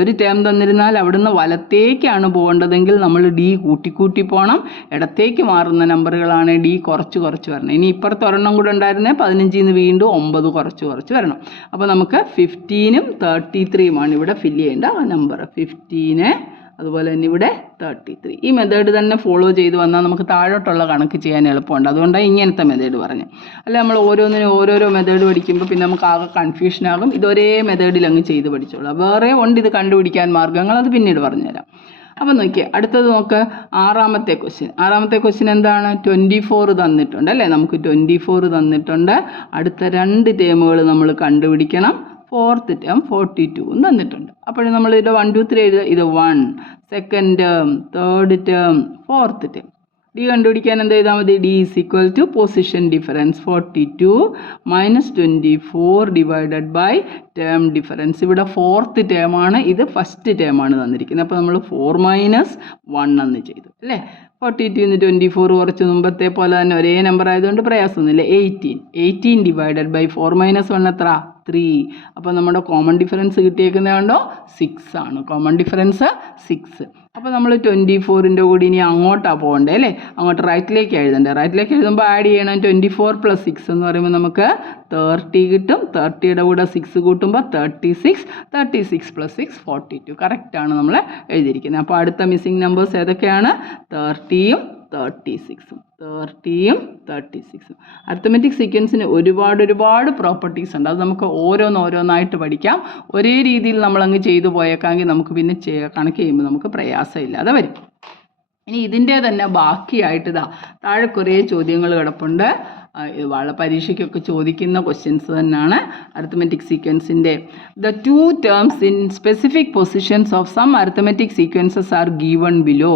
ഒരു ടേം തന്നിരുന്നാൽ അവിടുന്ന് വലത്തേക്കാണ് പോകേണ്ടതെങ്കിൽ നമ്മൾ ഡി കൂട്ടി പോകണം. ഇടത്തേക്ക് മാറുന്ന നമ്പറുകളാണ് ഡി കുറച്ച് വരണം. ഇനി ഇപ്പുറത്ത് ഒരെണ്ണം കൂടെ ഉണ്ടായിരുന്നേ 15ൽ നിന്ന് വീണ്ടും 9 കുറച്ച് വരണം. അപ്പോൾ നമുക്ക് 15ഉം 33യുമാണ് ഇവിടെ ഫില്ല് ചെയ്യേണ്ട നമ്പർ. 15, അതുപോലെ തന്നെ ഇവിടെ 33. ഈ മെത്തേഡ് തന്നെ ഫോളോ ചെയ്ത് വന്നാൽ നമുക്ക് താഴോട്ടുള്ള കണക്ക് ചെയ്യാൻ എളുപ്പമുണ്ട്. അതുകൊണ്ടാണ് ഇങ്ങനത്തെ മെത്തേഡ് പറഞ്ഞത്. അല്ല നമ്മൾ ഓരോന്നിനും ഓരോരോ മെത്തേഡ് പഠിക്കുമ്പോൾ പിന്നെ നമുക്ക് ആകെ കൺഫ്യൂഷനാകും. ഇതൊരേ മെത്തേഡിൽ അങ്ങ് ചെയ്ത് പഠിച്ചോളാം. വേറെ ഉണ്ട് ഇത് കണ്ടുപിടിക്കാൻ മാർഗ്ഗങ്ങൾ, അത് പിന്നീട് പറഞ്ഞുതരാം. അപ്പോൾ നോക്കിയേ, അടുത്തത് നോക്ക്. ആറാമത്തെ ക്വസ്റ്റ്യൻ എന്താണ്? 24 തന്നിട്ടുണ്ട് അല്ലേ? നമുക്ക് 24 തന്നിട്ടുണ്ട്. അടുത്ത 2 ടേമുകൾ നമ്മൾ കണ്ടുപിടിക്കണം. ഫോർത്ത് ടേം 42 തന്നിട്ടുണ്ട്. അപ്പോഴും നമ്മൾ ഇത് 1, 2, 3 എഴുതുക. ഇത് 1, second term, third term, fourth term. D കണ്ടുപിടിക്കാൻ എന്ത് ചെയ്താൽ മതി? D is equal to position difference 42 minus 24 divided by term difference. ഇവിടെ ഫോർത്ത് ടേമാണ്, ഇത് ഫസ്റ്റ് ടേമാണ് തന്നിരിക്കുന്നത്. അപ്പോൾ നമ്മൾ 4 മൈനസ് 1 എന്ന് ചെയ്തു അല്ലേ? 42ൽ നിന്ന് 24 കുറച്ച് മുമ്പത്തെ പോലെ തന്നെ ഒരേ നമ്പർ ആയതുകൊണ്ട് പ്രയാസമൊന്നുമില്ല. 18 ഡിവൈഡഡ് ബൈ 4 മൈനസ് 1 എത്ര? 3. അപ്പോൾ നമ്മുടെ കോമൺ ഡിഫറൻസ് കിട്ടിയേക്കുന്നത് കണ്ടോ? 6 ആണ്. Common difference 6. അപ്പോൾ നമ്മൾ 24ൻ്റെ കൂടി ഇനി അങ്ങോട്ടാണ് പോകേണ്ടത് അല്ലേ? അങ്ങോട്ട് റൈറ്റിലേക്ക് എഴുതണ്ടേ? റൈറ്റിലേക്ക് എഴുതുമ്പോൾ ആഡ് ചെയ്യണം. 24 + 6 എന്ന് പറയുമ്പോൾ നമുക്ക് 30 കിട്ടും. 30യുടെ കൂടെ 6 കൂട്ടുമ്പോൾ 36. 36 + 6 42. കറക്റ്റാണ് നമ്മൾ എഴുതിയിരിക്കുന്നത്. അപ്പോൾ അടുത്ത മിസ്സിംഗ് നമ്പേഴ്സ് ഏതൊക്കെയാണ്? 30യും 36ഉം. 30യും 36ഉം. അരിത്മെറ്റിക് സീക്വൻസിന് ഒരുപാട് പ്രോപ്പർട്ടീസ് ഉണ്ട്. അത് നമുക്ക് ഓരോന്നായിട്ട് പഠിക്കാം. ഒരേ രീതിയിൽ നമ്മളങ്ങ് ചെയ്തു പോയേക്കാമെങ്കിൽ നമുക്ക് പിന്നെ കണക്ക് ചെയ്യുമ്പോൾ നമുക്ക് പ്രയാസമില്ലാതെ വരും. ഇനി ഇതിൻ്റെ തന്നെ ബാക്കിയായിട്ട് താഴെ കുറേ ചോദ്യങ്ങൾ കിടപ്പുണ്ട്. വളരെ പരീക്ഷയ്ക്കൊക്കെ ചോദിക്കുന്ന ക്വസ്റ്റ്യൻസ് തന്നെയാണ് അരിത്മെറ്റിക് സീക്വൻസിൻ്റെ. The 2 terms in specific positions of some arithmetic sequences are given below.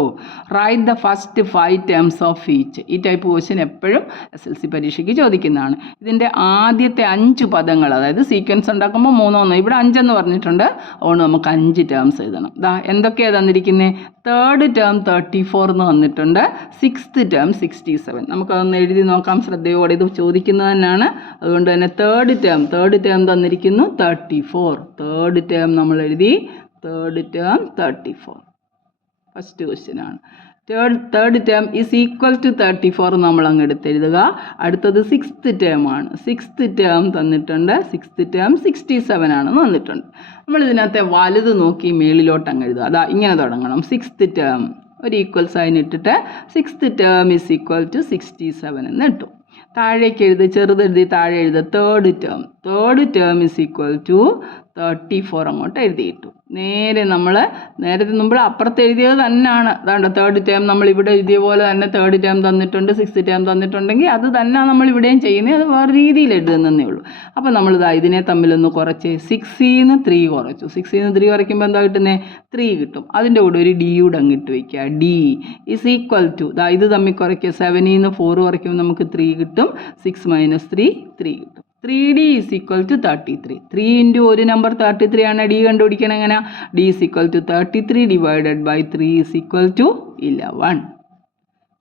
Write the first 5 terms of each. ഈ ടൈപ്പ് ക്വസ്റ്റ്യൻ എപ്പോഴും SLC പരീക്ഷയ്ക്ക് ചോദിക്കുന്നതാണ്. ഇതിൻ്റെ ആദ്യത്തെ 5 പദങ്ങൾ, അതായത് സീക്വൻസ് ഉണ്ടാക്കുമ്പോൾ 3 ഇവിടെ 5 എന്ന് പറഞ്ഞിട്ടുണ്ട്. അതുകൊണ്ട് നമുക്ക് 5 ടേംസ് എഴുതണം. എന്തൊക്കെയാണ് തന്നിരിക്കുന്നത്? തേർഡ് ടേം 34 എന്ന് വന്നിട്ടുണ്ട്. Sixth term 67. നമുക്കതൊന്ന് എഴുതി നോക്കാം ശ്രദ്ധയോടെ. ഇത് ചോദിക്കുന്നത് തന്നെയാണ്. അതുകൊണ്ട് തന്നെ തേർഡ് ടേം തന്നിരിക്കുന്നു 34. തേർഡ് ടേം നമ്മൾ എഴുതി. തേർഡ് ടേം 34 ഫസ്റ്റ് ക്വസ്റ്റ്യൻ ആണ്. Third term is equal to 34 നമ്മൾ അങ്ങ് എടുത്തെഴുതുക. അടുത്തത് സിക്സ്ത് ടേം ആണ്. സിക്സ്ത് ടേം തന്നിട്ടുണ്ട്. സിക്സ്ത് ടേം 67 ആണെന്ന് വന്നിട്ടുണ്ട്. നമ്മൾ ഇതിനകത്തെ വലുത് നോക്കി മേളിലോട്ട് അങ്ങ് എഴുതുക. ഇങ്ങനെ തുടങ്ങണം. സിക്സ്ത് ടേം ഒരു ഈക്വൽ സൈൻ ഇട്ടിട്ട് sixth term is equal to 67 എന്ന് ഇട്ടു. താഴേക്ക് എഴുതി, ചെറുതെഴുതി താഴെ എഴുതുക. Third term is equal to 34 അങ്ങോട്ട് എഴുതിയിട്ടു. നേരത്തെ മുമ്പ് അപ്പുറത്ത് എഴുതിയത് തന്നെയാണ്. അതാണ്ട് തേർഡ് ടേം നമ്മൾ ഇവിടെ എഴുതിയ പോലെ തന്നെ തേർഡ് ടേം തന്നിട്ടുണ്ട്. സിക്സ്ത് ടേം തന്നിട്ടുണ്ടെങ്കിൽ അത് തന്നെ നമ്മൾ ഇവിടെയും ചെയ്യുന്നത്. അത് വേറെ രീതിയിൽ എഴുതുന്നേ ഉള്ളൂ. അപ്പോൾ നമ്മൾ ഇതിനെ തമ്മിലൊന്ന് കുറച്ച് 6ൽ നിന്ന് 3 കുറച്ചു. 6ൽ നിന്ന് 3 കുറയ്ക്കുമ്പോൾ എന്താ കിട്ടുന്നത്? 3 കിട്ടും. അതിൻ്റെ കൂടെ ഒരു ഡിയുടെ അങ്ങിട്ട് വയ്ക്കുക. ഡി ഈസ് ഈക്വൽ ടു ഇത് തമ്മിൽ കുറയ്ക്കുക. 7ൽ നിന്ന് 4 കുറയ്ക്കുമ്പോൾ നമുക്ക് 3 കിട്ടും. 6 മൈനസ് 3 3 കിട്ടും. 3D is equal to 33. 3 into ഒരു നമ്പർ 33 ആണ്. ഡി കണ്ടുപിടിക്കണം എങ്ങനെ? D is equal to 33 divided by 3 is equal to 11.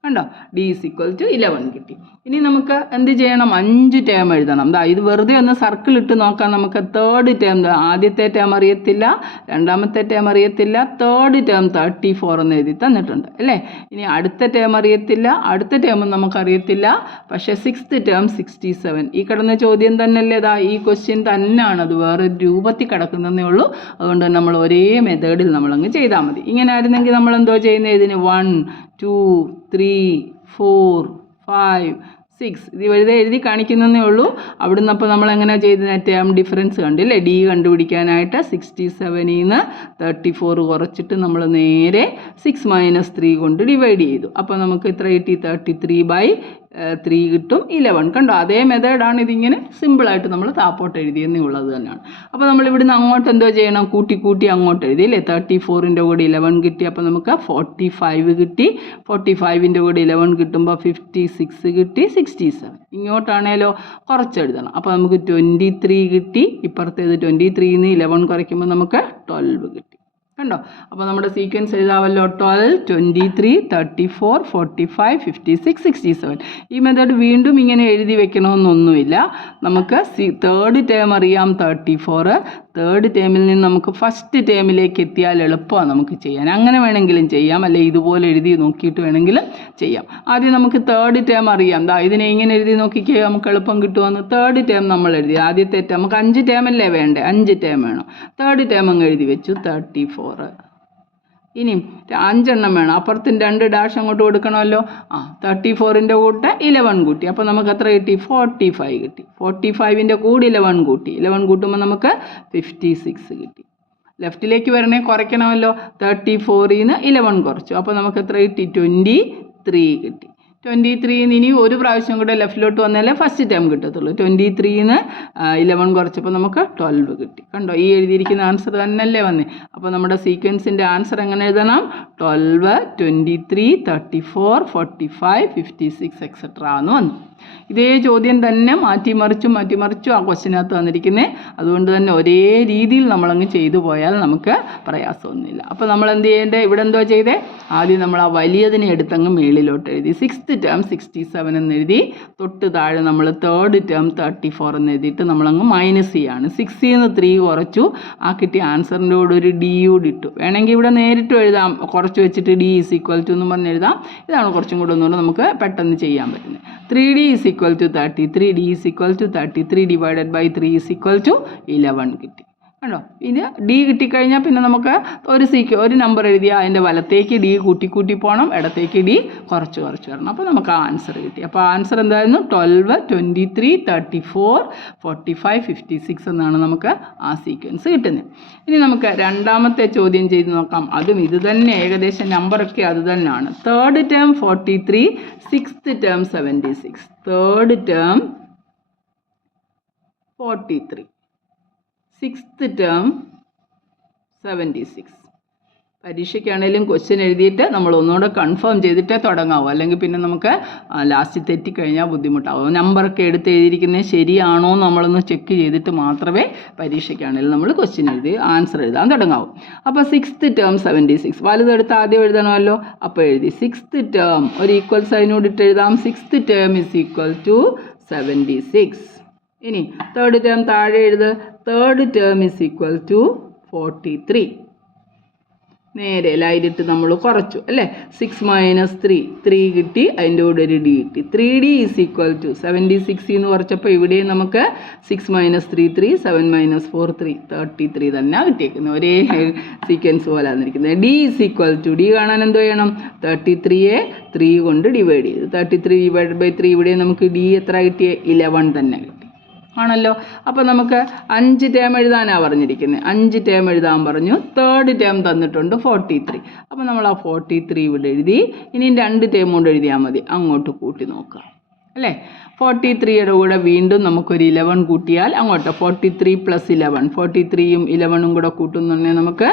കണ്ടോ, ഡി ഈസ് ഈക്വൽ ടു 11 കിട്ടി. ഇനി നമുക്ക് എന്ത് ചെയ്യണം, 5 ടേം എഴുതണം. ഇത് വെറുതെ ഒന്ന് സർക്കിൾ ഇട്ട് നോക്കാം. നമുക്ക് തേർഡ് ടേം, ആദ്യത്തെ ടേം അറിയത്തില്ല, രണ്ടാമത്തെ ടേം അറിയത്തില്ല, തേർഡ് ടേം 34 എന്ന് എഴുതി തന്നിട്ടുണ്ട് അല്ലേ. ഇനി അടുത്ത ടേം അറിയത്തില്ല, അടുത്ത ടേമും നമുക്കറിയത്തില്ല, പക്ഷേ 6th ടേം 67. ഈ കിടന്ന ചോദ്യം തന്നെയല്ലേ, ഈ ക്വസ്റ്റ്യൻ തന്നെയാണ്, അത് വേറെ രൂപത്തിൽ കിടക്കുന്നതേ ഉള്ളൂ. അതുകൊണ്ട് നമ്മൾ ഒരേ മെത്തേഡിൽ നമ്മളങ്ങ് ചെയ്താൽ മതി. ഇങ്ങനെ ആയിരുന്നെങ്കിൽ നമ്മൾ എന്തോ ചെയ്യുന്നത്, ഇതിന് 1 2 3 4 5 6 ഇത് എഴുതി കാണിക്കുന്നതേ ഉള്ളൂ. അവിടുന്ന് അപ്പോൾ നമ്മൾ എങ്ങനെയാണ് ചെയ്തത്, ടേം ഡിഫറൻസ് കണ്ടില്ലേ, ഡി കണ്ടുപിടിക്കാനായിട്ട് 67ൽ നിന്ന് 34 കുറച്ചിട്ട് നമ്മൾ നേരെ 6 - 3 കൊണ്ട് ഡിവൈഡ് ചെയ്തു. അപ്പോൾ നമുക്ക് എത്ര കിട്ടി, 33/3 കിട്ടും 11. കണ്ടോ, അതേ മെത്തേഡാണ്. ഇതിങ്ങനെ സിമ്പിളായിട്ട് നമ്മൾ താപ്പോട്ട് എഴുതിയെന്നേ ഉള്ളത് തന്നെയാണ്. അപ്പോൾ നമ്മൾ ഇവിടുന്ന് അങ്ങോട്ട് എന്തോ ചെയ്യണം, കൂട്ടി അങ്ങോട്ട് എഴുതി അല്ലേ. 34ൻ്റെ കൂടെ 11 കിട്ടി, അപ്പോൾ നമുക്ക് 45 കിട്ടി. 45ൻ്റെ കൂടെ 11 കിട്ടുമ്പോൾ 56 കിട്ടി, 67. ഇങ്ങോട്ടാണേലോ കുറച്ചെഴുതണം. അപ്പോൾ നമുക്ക് 23 കിട്ടി. ഇപ്പുറത്തേത് 23ൽ നിന്ന് 11 കുറയ്ക്കുമ്പോൾ നമുക്ക് 12 കിട്ടി. കണ്ടോ, അപ്പോൾ നമ്മുടെ സീക്വൻസ് എഴുതാമല്ലോ, 12 23 34 45 56 67. ഈ മെത്തേഡ് വീണ്ടും ഇങ്ങനെ എഴുതി വെക്കണമെന്നൊന്നുമില്ല. നമുക്ക് തേർഡ് ടേം അറിയാം 34, തേർഡ് ടേമിൽ നിന്ന് നമുക്ക് ഫസ്റ്റ് ടേമിലേക്ക് എത്തിയാൽ എളുപ്പമാണ് നമുക്ക് ചെയ്യാൻ. അങ്ങനെ വേണമെങ്കിലും ചെയ്യാം, അല്ലെ ഇതുപോലെ എഴുതി നോക്കിയിട്ട് വേണമെങ്കിലും ചെയ്യാം. ആദ്യം നമുക്ക് തേർഡ് ടേം അറിയാം. ഇതിനെ ഇങ്ങനെ എഴുതി നോക്കിക്കേ, നമുക്ക് എളുപ്പം കിട്ടുമെന്ന്. തേർഡ് ടേം നമ്മൾ എഴുതി, ആദ്യത്തെ ടേം നമുക്ക് 5 ടേമല്ലേ വേണ്ടേ, 5 ടേം വേണം. തേർഡ് ടേം അങ്ങ് എഴുതി വെച്ചു 34. ഇനിയും 5 എണ്ണം വേണം, അപ്പുറത്തും 2 ഡാഷ് അങ്ങോട്ട് കൊടുക്കണമല്ലോ. 34ൻ്റെ കൂടെ 11 കൂട്ടി, അപ്പോൾ നമുക്ക് എത്ര കിട്ടി, 45 കിട്ടി. 45ൻ്റെ കൂടെ 11 കൂട്ടി, 11 കൂട്ടുമ്പോൾ നമുക്ക് 56 കിട്ടി. ലെഫ്റ്റിലേക്ക് വരണേ കുറയ്ക്കണമല്ലോ, 34ൽ നിന്ന് 11 കുറച്ചു, അപ്പോൾ നമുക്ക് എത്ര കിട്ടി, 23 കിട്ടി. 23ൽ നിന്ന് ഇനി ഒരു പ്രാവശ്യം കൂടെ ലെഫ്റ്റിലോട്ട് വന്നാലേ ഫസ്റ്റ് ടേം കിട്ടത്തുള്ളൂ. 23ൽ നിന്ന് 11 കുറച്ചപ്പോൾ നമുക്ക് 12 കിട്ടി. കണ്ടോ, ഈ എഴുതിയിരിക്കുന്ന ആൻസർ തന്നെയല്ലേ വന്നേ. അപ്പോൾ നമ്മുടെ സീക്വൻസിൻ്റെ ആൻസർ എങ്ങനെ എഴുതണം, 12 23 34 45 56 എക്സെട്ര എന്ന് വന്നു. ഇതേ ചോദ്യം തന്നെ മാറ്റിമറിച്ചും ആ ക്വസ്റ്റിനകത്ത് വന്നിരിക്കുന്നത്. അതുകൊണ്ട് തന്നെ ഒരേ രീതിയിൽ നമ്മളങ്ങ് ചെയ്തു പോയാൽ നമുക്ക് പ്രയാസമൊന്നുമില്ല. അപ്പോൾ നമ്മൾ എന്ത് ചെയ്യേണ്ടത്, ഇവിടെ എന്തോ ചെയ്തേ, ആദ്യം നമ്മൾ ആ വലിയതിനെ എടുത്തങ്ങ് മേളിലോട്ട് എഴുതി. 6th ടേം 67 എന്ന് എഴുതി. തൊട്ട് താഴെ നമ്മൾ തേർഡ് ടേം 34 എന്ന് എഴുതിയിട്ട് നമ്മളങ്ങ് മൈനസ് ചെയ്യാണ്. 6ൽ നിന്ന് 3 കുറച്ചു, ആ കിട്ടിയ ആൻസറിൻ്റെ കൂടെ ഒരു ഡി കൂടി ഇട്ടു. വേണമെങ്കിൽ ഇവിടെ നേരിട്ട് എഴുതാം, കുറച്ച് വെച്ചിട്ട് ഡി ഈസ് ഈക്വൽ ടു എന്ന് പറഞ്ഞ് എഴുതാം. ഇതാണ് കുറച്ചും കൂടെ ഒന്നുകൂടെ നമുക്ക് പെട്ടെന്ന് ചെയ്യാൻ പറ്റുന്നത്. 3d is equal to 33, d is equal to 33 divided by 3 is equal to 11 കിട്ടി. കണ്ടോ, ഇത് ഡി കിട്ടിക്കഴിഞ്ഞാൽ പിന്നെ നമുക്ക് ഒരു നമ്പർ എഴുതിയാൽ അതിൻ്റെ വലത്തേക്ക് ഡി കൂട്ടി പോകണം, ഇടത്തേക്ക് ഡി കുറച്ച് വരണം. അപ്പോൾ നമുക്ക് ആ ആൻസർ കിട്ടി. അപ്പോൾ ആൻസർ എന്തായിരുന്നു, 12 23 34 45 56 എന്നാണ് നമുക്ക് ആ സീക്വൻസ് കിട്ടുന്നത്. ഇനി നമുക്ക് രണ്ടാമത്തെ ചോദ്യം ചെയ്ത് നോക്കാം. അതും ഇത് തന്നെ, ഏകദേശം നമ്പറൊക്കെ അത് തന്നെയാണ്. Third term 43, 6th term 76. Third term 43, 6th term 76. പരീക്ഷയ്ക്കാണെങ്കിലും ക്വസ്റ്റ്യൻ എഴുതിയിട്ട് നമ്മൾ ഒന്നുകൂടെ കൺഫേം ചെയ്തിട്ടേ തുടങ്ങാവൂ, അല്ലെങ്കിൽ പിന്നെ നമുക്ക് ലാസ്റ്റ് തെറ്റിക്കഴിഞ്ഞാൽ ബുദ്ധിമുട്ടാവും. നമ്പറൊക്കെ എടുത്ത് എഴുതിയിരിക്കുന്നത് ശരിയാണോ നമ്മളൊന്ന് ചെക്ക് ചെയ്തിട്ട് മാത്രമേ പരീക്ഷയ്ക്കാണെങ്കിലും നമ്മൾ ക്വസ്റ്റ്യൻ എഴുതി ആൻസർ എഴുതാൻ തുടങ്ങാവൂ. അപ്പോൾ 6th ടേം 76 വലുതെടുത്ത് ആദ്യം എഴുതണമല്ലോ. അപ്പോൾ എഴുതി 6th ടേം ഒരു ഈക്വൽ സൈനോട് ഇട്ട് എഴുതാം. 6th term is equal to 76. ഇനി തേർഡ് ടേം താഴെ എഴുത്. Third term is equal to 43. നേരെ ലൈനിട്ട് നമ്മൾ കുറച്ചു അല്ലേ. 6 - 3 കിട്ടി, അതിൻ്റെ കൂടെ ഒരു ഡി കിട്ടി. 3d ഈസ് ഈക്വൽ ടു 76 എന്ന് കുറച്ചപ്പോൾ ഇവിടെ നമുക്ക് 6 - 3 3, 7 - 4 3, 33 തന്നെ കിട്ടിയേക്കുന്നത്. ഒരേ സീക്വൻസ് പോലെ വന്നിരിക്കുന്നത്. D is equal to, D കാണാൻ എന്തോ ചെയ്യണം, 33യെ 3 കൊണ്ട് ഡിവൈഡ് ചെയ്തു. 33 ഡിവൈഡ് ബൈ 3, ഇവിടെ നമുക്ക് ഡി എത്ര കിട്ടിയേ, 11 തന്നെ കിട്ടി ആണല്ലോ. അപ്പോൾ നമുക്ക് 5 ടേം എഴുതാനാണ് പറഞ്ഞിരിക്കുന്നത്. 5 ടേം എഴുതാൻ പറഞ്ഞു. തേർഡ് ടേം തന്നിട്ടുണ്ട് 43. അപ്പോൾ നമ്മൾ ആ 43 ഇവിടെ എഴുതി. ഇനിയും 2 ടേം കൊണ്ട് എഴുതിയാൽ മതി, അങ്ങോട്ട് കൂട്ടി നോക്കാം അല്ലേ. 43യുടെ കൂടെ വീണ്ടും നമുക്കൊരു 11 കൂട്ടിയാൽ അങ്ങോട്ട് 43 + 11, 43യും 11ഉം കൂടെ കൂട്ടുന്നുണ്ടെങ്കിൽ നമുക്ക്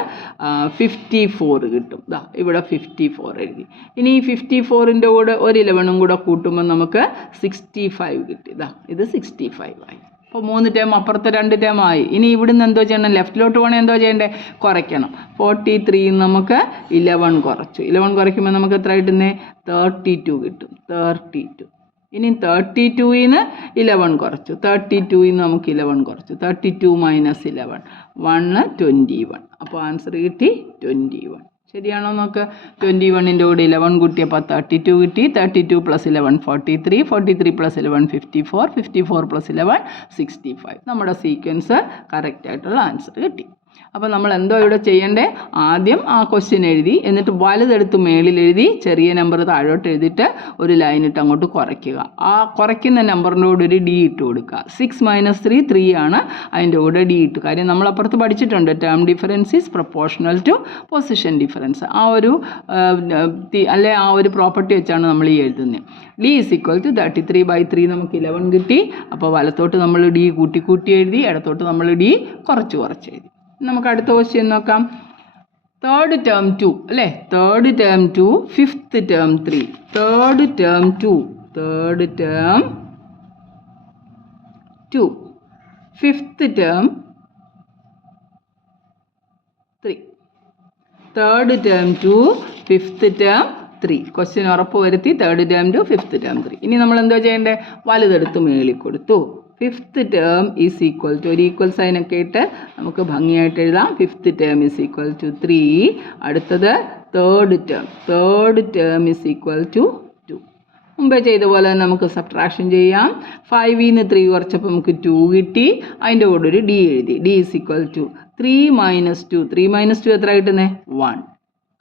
54 കിട്ടും. ഇവിടെ 54 എഴുതി. ഇനി ഈ 54ൻ്റെ കൂടെ ഒരു 11ഉം കൂടെ കൂട്ടുമ്പോൾ നമുക്ക് 65 കിട്ടി. ഇത് 65 ആയി. അപ്പോൾ 3 ടേം അപ്പുറത്ത് 2 ടേം ആയി. ഇനി ഇവിടുന്ന് എന്തോ ചെയ്യണം, ലെഫ്റ്റിലോട്ട് പോകണേ എന്തോ ചെയ്യണ്ടേ, കുറയ്ക്കണം. 43 നമുക്ക് 11 കുറച്ചു. 11 കുറയ്ക്കുമ്പോൾ നമുക്ക് എത്ര കിട്ടുന്നത്, 32 കിട്ടും. 32. ഇനി 32ൽ നിന്ന് 11 കുറച്ചു. 32ൽ നിന്ന് നമുക്ക് 11 കുറച്ചു. 32 മൈനസ് 11 1 21. അപ്പോൾ ആൻസർ കിട്ടി 21. ശരിയാണോ നോക്ക്. 21ൻ്റെ കൂടെ 11 കൂട്ടിയപ്പോൾ 32 കിട്ടി. 32 പ്ലസ് 11 43. 43 പ്ലസ് 11 54. 54 പ്ലസ് 11 65. നമ്മുടെ സീക്വൻസ് കറക്റ്റായിട്ടുള്ള ആൻസർ കിട്ടി. അപ്പോൾ നമ്മൾ എന്തോ ഇവിടെ ചെയ്യേണ്ടേ, ആദ്യം ആ ക്വസ്റ്റ്യൻ എഴുതി, എന്നിട്ട് വലുതെടുത്ത് മേളിൽ എഴുതി, ചെറിയ നമ്പർ താഴോട്ട് എഴുതിയിട്ട് ഒരു ലൈൻ ഇട്ട് അങ്ങോട്ട് കുറയ്ക്കുക. ആ കുറയ്ക്കുന്ന നമ്പറിൻ്റെ കൂടെ ഒരു ഡി ഇട്ട് കൊടുക്കുക. 6 മൈനസ് 3 3 ആണ്, അതിൻ്റെ കൂടെ ഡി ഇട്ട്. കാര്യം നമ്മളപ്പുറത്ത് പഠിച്ചിട്ടുണ്ട്, term difference is proportional to position difference. ആ ഒരു ആ ഒരു പ്രോപ്പർട്ടി വെച്ചാണ് നമ്മൾ ഈ എഴുതുന്നത്. ഡി ഈസ് ഈക്വൽ ടു 33/3 നമുക്ക് 11 കിട്ടി. അപ്പോൾ വലത്തോട്ട് നമ്മൾ ഡി കൂട്ടി എഴുതി, ഇടത്തോട്ട് നമ്മൾ ഡി കുറച്ച് എഴുതി. നമുക്ക് അടുത്ത ക്വസ്റ്റ്യൻ നോക്കാം. തേർഡ് ടേം 2 അല്ലേ, third term 2, fifth term 3. Third term 2, third term 2, fifth term 3. Third term 2, fifth term 3. Question ഉറപ്പ് വരുത്തി. Third term 2, fifth term 3. ഇനി നമ്മൾ എന്തോ ചെയ്യേണ്ടേ, വലുതെടുത്ത് മേളിൽ കൊടുത്തു. Fifth term is equal to, ഒരു ഈക്വൽ സൈനൊക്കെ ഇട്ട് നമുക്ക് ഭംഗിയായിട്ട് എഴുതാം. Fifth term is equal to 3. അടുത്തത് third term is equal to 2. മുമ്പേ ചെയ്ത പോലെ തന്നെ നമുക്ക് സബ്ട്രാക്ഷൻ ചെയ്യാം. 5ൽ നിന്ന് 3 കുറച്ചപ്പോൾ നമുക്ക് 2 കിട്ടി. അതിൻ്റെ കൂടെ ഒരു ഡി എഴുതി. D is equal to 3 minus 2. 3 minus 2 എത്ര കിട്ടുന്നത്, 1.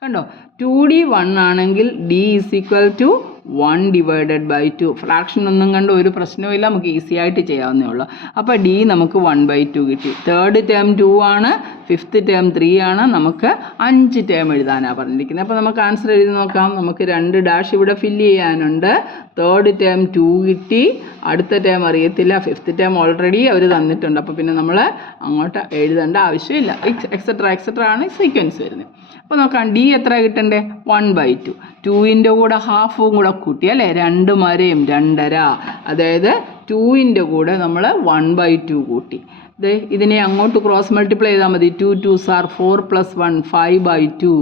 കണ്ടോ, 2D 1 ആണെങ്കിൽ D is equal to 1 divided by 2. Fraction ഒന്നും കണ്ട് ഒരു പ്രശ്നവുമില്ല, നമുക്ക് ഈസി ആയിട്ട് ചെയ്യാവുന്നേ ഉള്ളൂ. അപ്പോൾ ഡി നമുക്ക് 1/2 കിട്ടി. തേർഡ് ടേം 2 ആണ്, ഫിഫ്ത്ത് ടേം 3 ആണ്. നമുക്ക് 5 ടേം എഴുതാനാണ് പറഞ്ഞിരിക്കുന്നത്. അപ്പോൾ നമുക്ക് ആൻസർ എഴുതി നോക്കാം. നമുക്ക് 2 ഡാഷ് ഇവിടെ ഫില്ല് ചെയ്യാനുണ്ട്. തേർഡ് ടേം 2 കിട്ടി. അടുത്ത ടേം അറിയത്തില്ല. ഫിഫ്ത്ത് ടേം ഓൾറെഡി അവർ തന്നിട്ടുണ്ട്. അപ്പോൾ പിന്നെ നമ്മൾ അങ്ങോട്ട് എഴുതേണ്ട ആവശ്യമില്ല. എക്സെട്ര ആണ് സീക്വൻസ് വരുന്നത്. അപ്പോൾ നോക്കാം, ഡി എത്ര കിട്ടണ്ടേ, 1/2. 2ൻ്റെ കൂടെ ഹാഫും കൂടെ കൂട്ടി അല്ലേ, 2 മരയും 2.5. അതായത് 2ൻ്റെ കൂടെ നമ്മൾ 1/2 കൂട്ടി. ഇതിനെ അങ്ങോട്ട് ക്രോസ് മൾട്ടിപ്ലൈ ചെയ്താൽ മതി. 2 2s are 4 + 1 5/2.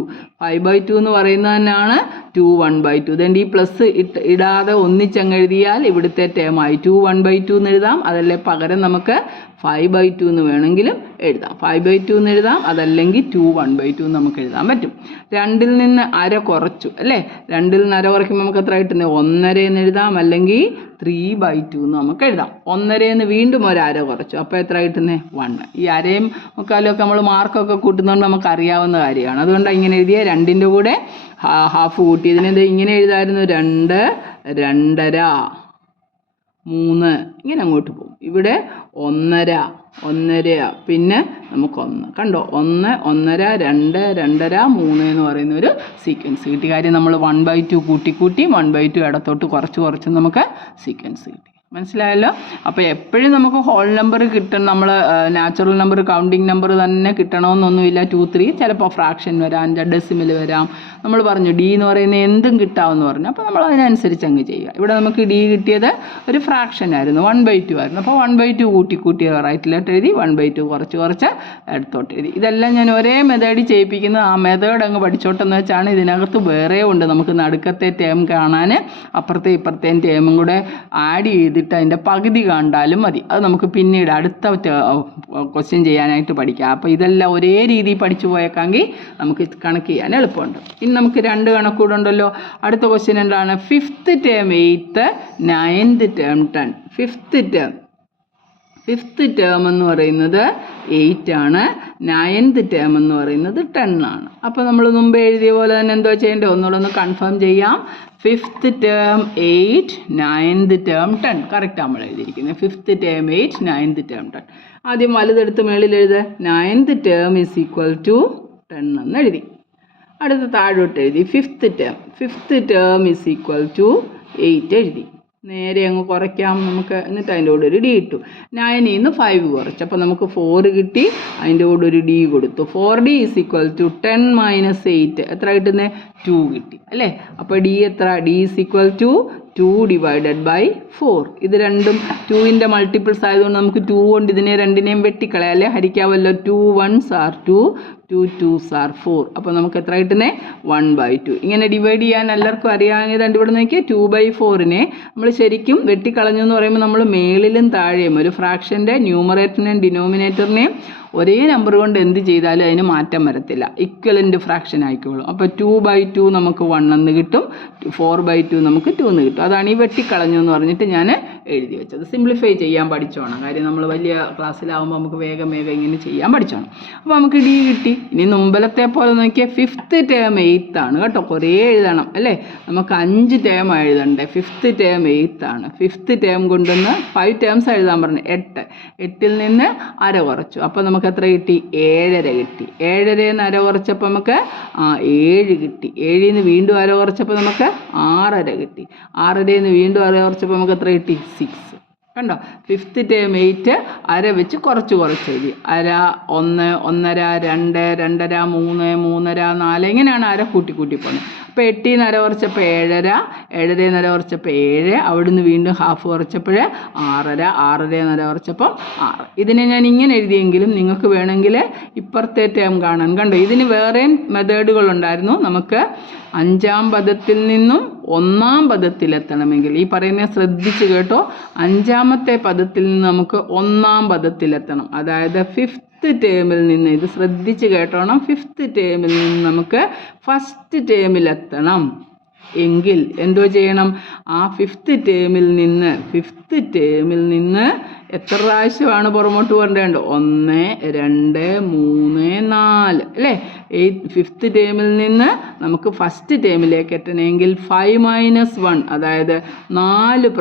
5/2 എന്ന് പറയുന്നത് തന്നെയാണ് 2 1/2. ഇതെൻ്റെ ഈ പ്ലസ് ഇടാതെ ഒന്നിച്ചങ്ങ് എഴുതിയാൽ ഇവിടുത്തെ ടേമായി 2 1/2 എന്ന് എഴുതാം. അതല്ലേ പകരം നമുക്ക് 5/2 എന്ന് വേണമെങ്കിലും എഴുതാം. 5/2 എന്ന് എഴുതാം, അതല്ലെങ്കിൽ 2 1/2 നമുക്ക് എഴുതാൻ പറ്റും. 2ൽ നിന്ന് അര കുറച്ചു അല്ലേ, 2ൽ നിന്ന് അര കുറയ്ക്കുമ്പോൾ നമുക്ക് എത്ര കിട്ടുന്നത്, 1.5 എന്ന് എഴുതാം, അല്ലെങ്കിൽ 3/2 എന്ന് നമുക്ക് എഴുതാം. 1.5 എന്ന് വീണ്ടും ഒരു അര കുറച്ചു, അപ്പോൾ എത്ര കിട്ടുന്നത്, 1. ഈ അരയും മുക്കാലും ഒക്കെ നമ്മൾ മാർക്കൊക്കെ കൂട്ടുന്നതുകൊണ്ട് നമുക്ക് അറിയാവുന്ന കാര്യമാണ്. അതുകൊണ്ട് ഇങ്ങനെ എഴുതിയ 2ൻ്റെ കൂടെ ഹാഫ് കൂട്ടി. ഇതിനെന്ത് ഇങ്ങനെ എഴുതായിരുന്നു, 2 2.5 3 ഇങ്ങനെ അങ്ങോട്ട് പോകും. ഇവിടെ 1.5 പിന്നെ നമുക്ക് 1 കണ്ടോ, 1 1.5 2 2.5 3 എന്ന് പറയുന്ന ഒരു സീക്വൻസ് കിട്ടി. കാര്യം നമ്മൾ 1/2 കൂട്ടി 1/2 ഇടത്തോട്ട് കുറച്ച് നമുക്ക് സീക്വൻസ് കിട്ടി. മനസ്സിലായല്ലോ. അപ്പോൾ എപ്പോഴും നമുക്ക് ഹോൾ നമ്പർ കിട്ടണം, നമ്മൾ നാച്ചുറൽ നമ്പർ കൗണ്ടിങ് നമ്പർ തന്നെ കിട്ടണമെന്നൊന്നുമില്ല. 2 3 ചിലപ്പോൾ ഫ്രാക്ഷൻ വരാം, ഡെസിമൽ വരാം. നമ്മൾ പറഞ്ഞു ഡി എന്ന് പറയുന്നത് എന്തും കിട്ടാമെന്ന് പറഞ്ഞു. അപ്പോൾ നമ്മൾ അതിനനുസരിച്ച് അങ്ങ് ചെയ്യുക. ഇവിടെ നമുക്ക് ഡി കിട്ടിയത് ഒരു ഫ്രാക്ഷൻ ആയിരുന്നു, 1/2 ആയിരുന്നു. അപ്പോൾ 1/2 കൂട്ടി റൈറ്റിലോട്ട് എഴുതി, 1/2 കുറച്ച് എടുത്തോട്ട് എഴുതി. ഇതെല്ലാം ഞാൻ ഒരേ മെത്തേഡിൽ ചെയ്യിപ്പിക്കുന്നത്. ആ മെത്തേഡ് അങ്ങ് പഠിച്ചോട്ടെന്ന് വെച്ചാണ്. ഇതിനകത്ത് വേറെ ഉണ്ട്, നമുക്ക് നടുക്കത്തെ ടേം കാണാൻ അപ്പുറത്തെ ഇപ്പുറത്തെയും ടേമും കൂടെ ആഡ് ചെയ്തിട്ട് അതിൻ്റെ പകുതി കണ്ടാലും മതി. അത് നമുക്ക് പിന്നീട് അടുത്ത ക്വസ്റ്റ്യൻ ചെയ്യാനായിട്ട് പഠിക്കാം. അപ്പോൾ ഇതെല്ലാം ഒരേ രീതിയിൽ പഠിച്ചു പോയേക്കാമെങ്കിൽ നമുക്ക് കണക്ക് ചെയ്യാൻ എളുപ്പമുണ്ട്. ഇനി നമുക്ക് 2 കണക്കൂടെ ഉണ്ടല്ലോ. അടുത്ത ക്വസ്റ്റ്യൻ എന്താണ്, 5th term 8th 9th term 10. Fifth term എന്ന് പറയുന്നത് 8 ആണ്, 9th ടേം എന്ന് പറയുന്നത് 10 ആണ്. അപ്പോൾ നമ്മൾ മുമ്പ് എഴുതിയ പോലെ തന്നെ എന്തോ ചെയ്യേണ്ടത്, ഒന്നുകൂടെ ഒന്ന് കൺഫേം ചെയ്യാം. 5th term 8 9th term 10 correct നമ്മൾ എഴുതിയിരിക്കുന്നത്. 5th term 8 9th term 10. ആദ്യം വലുതെടുത്ത് മേളിൽ എഴുതുക. 9th term is equal to 10 എന്ന് എഴുതി. അടുത്ത താഴോട്ട് എഴുതി 5th term is equal to 8 എഴുതി. നേരെ അങ്ങ് കുറയ്ക്കാം നമുക്ക്. എന്നിട്ട് അതിൻ്റെ കൂടെ ഒരു ഡി ഇട്ടു. 9 നിന്ന് 5 കുറച്ച്, അപ്പോൾ നമുക്ക് 4 കിട്ടി. അതിൻ്റെ കൂടെ ഒരു ഡി കൊടുത്തു. 4d ഈസ് ഈക്വൽ ടു 10 - 8 എത്ര കിട്ടുന്നത്? 2 കിട്ടി അല്ലേ. അപ്പോൾ ഡി എത്ര? D is equal to 2 divided by 4. ഇത് രണ്ടും 2ൻ്റെ മൾട്ടിപ്പിൾസ് ആയതുകൊണ്ട് നമുക്ക് 2 കൊണ്ട് ഇതിനെ രണ്ടിനെയും വെട്ടിക്കളയാം അല്ലേ, ഹരിക്കാമല്ലോ. 2 1s are 2, 2 2s are 4. അപ്പോൾ നമുക്ക് എത്ര കിട്ടുന്നത്? 1/2. ഇങ്ങനെ ഡിവൈഡ് ചെയ്യാൻ എല്ലാവർക്കും അറിയാവുന്നതുകൊണ്ട് ഇവിടെ നോക്കിയാൽ 2/4നെ നമ്മൾ ശരിക്കും വെട്ടിക്കളഞ്ഞു എന്ന് പറയുമ്പോൾ നമ്മൾ മേളിലും താഴെയും ഒരു ഫ്രാക്ഷൻ്റെ ന്യൂമറേറ്ററിനെയും ഡിനോമിനേറ്ററിനെയും ഒരേ നമ്പർ കൊണ്ട് എന്ത് ചെയ്താലും അതിന് മാറ്റം വരത്തില്ല, ഇക്വലൻ്റ് ഫ്രാക്ഷൻ ആയിക്കോളും. അപ്പോൾ 2/2 നമുക്ക് 1 എന്ന് കിട്ടും, 4/2 നമുക്ക് 2 എന്ന് കിട്ടും. അതാണ് ഈ വെട്ടിക്കളഞ്ഞു എന്ന് പറഞ്ഞിട്ട് ഞാൻ എഴുതി വെച്ചത്. സിംപ്ലിഫൈ ചെയ്യാൻ പഠിച്ചോണം, കാര്യം നമ്മൾ വലിയ ക്ലാസ്സിലാവുമ്പോൾ നമുക്ക് വേഗം ഇങ്ങനെ ചെയ്യാൻ പഠിച്ചോണം. അപ്പോൾ നമുക്ക് ഡി കിട്ടി. ഇനി മുമ്പലത്തെ പോലെ നോക്കിയാൽ 5th ടേം 8th ആണ് കേട്ടോ. കുറേ എഴുതണം അല്ലേ, നമുക്ക് 5 ടേം എഴുതണ്ടേ. 5th ടേം 8th ആണ്. 5th ടേം കൊണ്ടുവന്ന് 5 ടേംസ് എഴുതാൻ പറഞ്ഞു. 8ൽ നിന്ന് അര കുറച്ചു, അപ്പോൾ നമുക്ക് എത്ര കിട്ടി? 7.5 കിട്ടി. 7.5 അര കുറച്ചപ്പോൾ നമുക്ക് 7 കിട്ടി. 7ൽ നിന്ന് വീണ്ടും അര കുറച്ചപ്പോൾ നമുക്ക് 6.5 കിട്ടി. 6.5 വീണ്ടും അര കുറച്ചപ്പോൾ നമുക്ക് എത്ര കിട്ടി? 6. കണ്ടോ, 5th ടേം 8 അര വെച്ച് കുറച്ച് എഴുതി. അര, 1, 1.5, 2, 2.5, 3, 3.5, 4 ഇങ്ങനെയാണ് അര കൂട്ടി പോകുന്നത്. അപ്പോൾ 8ൽ നിന്ന് അര കുറച്ചപ്പോൾ 7.5, 7.5 നിന്ന് അര കുറച്ചപ്പോൾ 7, അവിടെ നിന്ന് വീണ്ടും ഹാഫ് കുറച്ചപ്പോൾ 6.5, 6.5 നിന്ന് അര കുറച്ചപ്പം 6. ഇതിനെ ഞാൻ ഇങ്ങനെ എഴുതിയെങ്കിലും നിങ്ങൾക്ക് വേണമെങ്കിൽ ഇപ്പുറത്തെ ടേം കാണാൻ. കണ്ടോ, ഇതിന് വേറെയും മെത്തേഡുകളുണ്ടായിരുന്നു. നമുക്ക് 5ാം പദത്തിൽ നിന്നും 1ാം പദത്തിലെത്തണമെങ്കിൽ ഈ പറയുന്നത് ശ്രദ്ധിച്ച് കേട്ടോ. 5ാമത്തെ പദത്തിൽ നിന്ന് നമുക്ക് 1ാം പദത്തിലെത്തണം. അതായത് 5th ടേമിൽ നിന്ന്, ഇത് ശ്രദ്ധിച്ച് കേട്ടോണം, 5th ടേമിൽ നിന്ന് നമുക്ക് 1st ടേമിലെത്തണം എങ്കിൽ എന്തോ ചെയ്യണം? ആ 5th ടേമിൽ നിന്ന് എത്ര പ്രാവശ്യമാണ് പുറമോട്ട് വരേണ്ടത്? 1 2 3 4 അല്ലേ. 5th ടേമിൽ നിന്ന് നമുക്ക് 1st ടേമിലേക്ക് എത്തണമെങ്കിൽ 5 - 1 അതായത് 4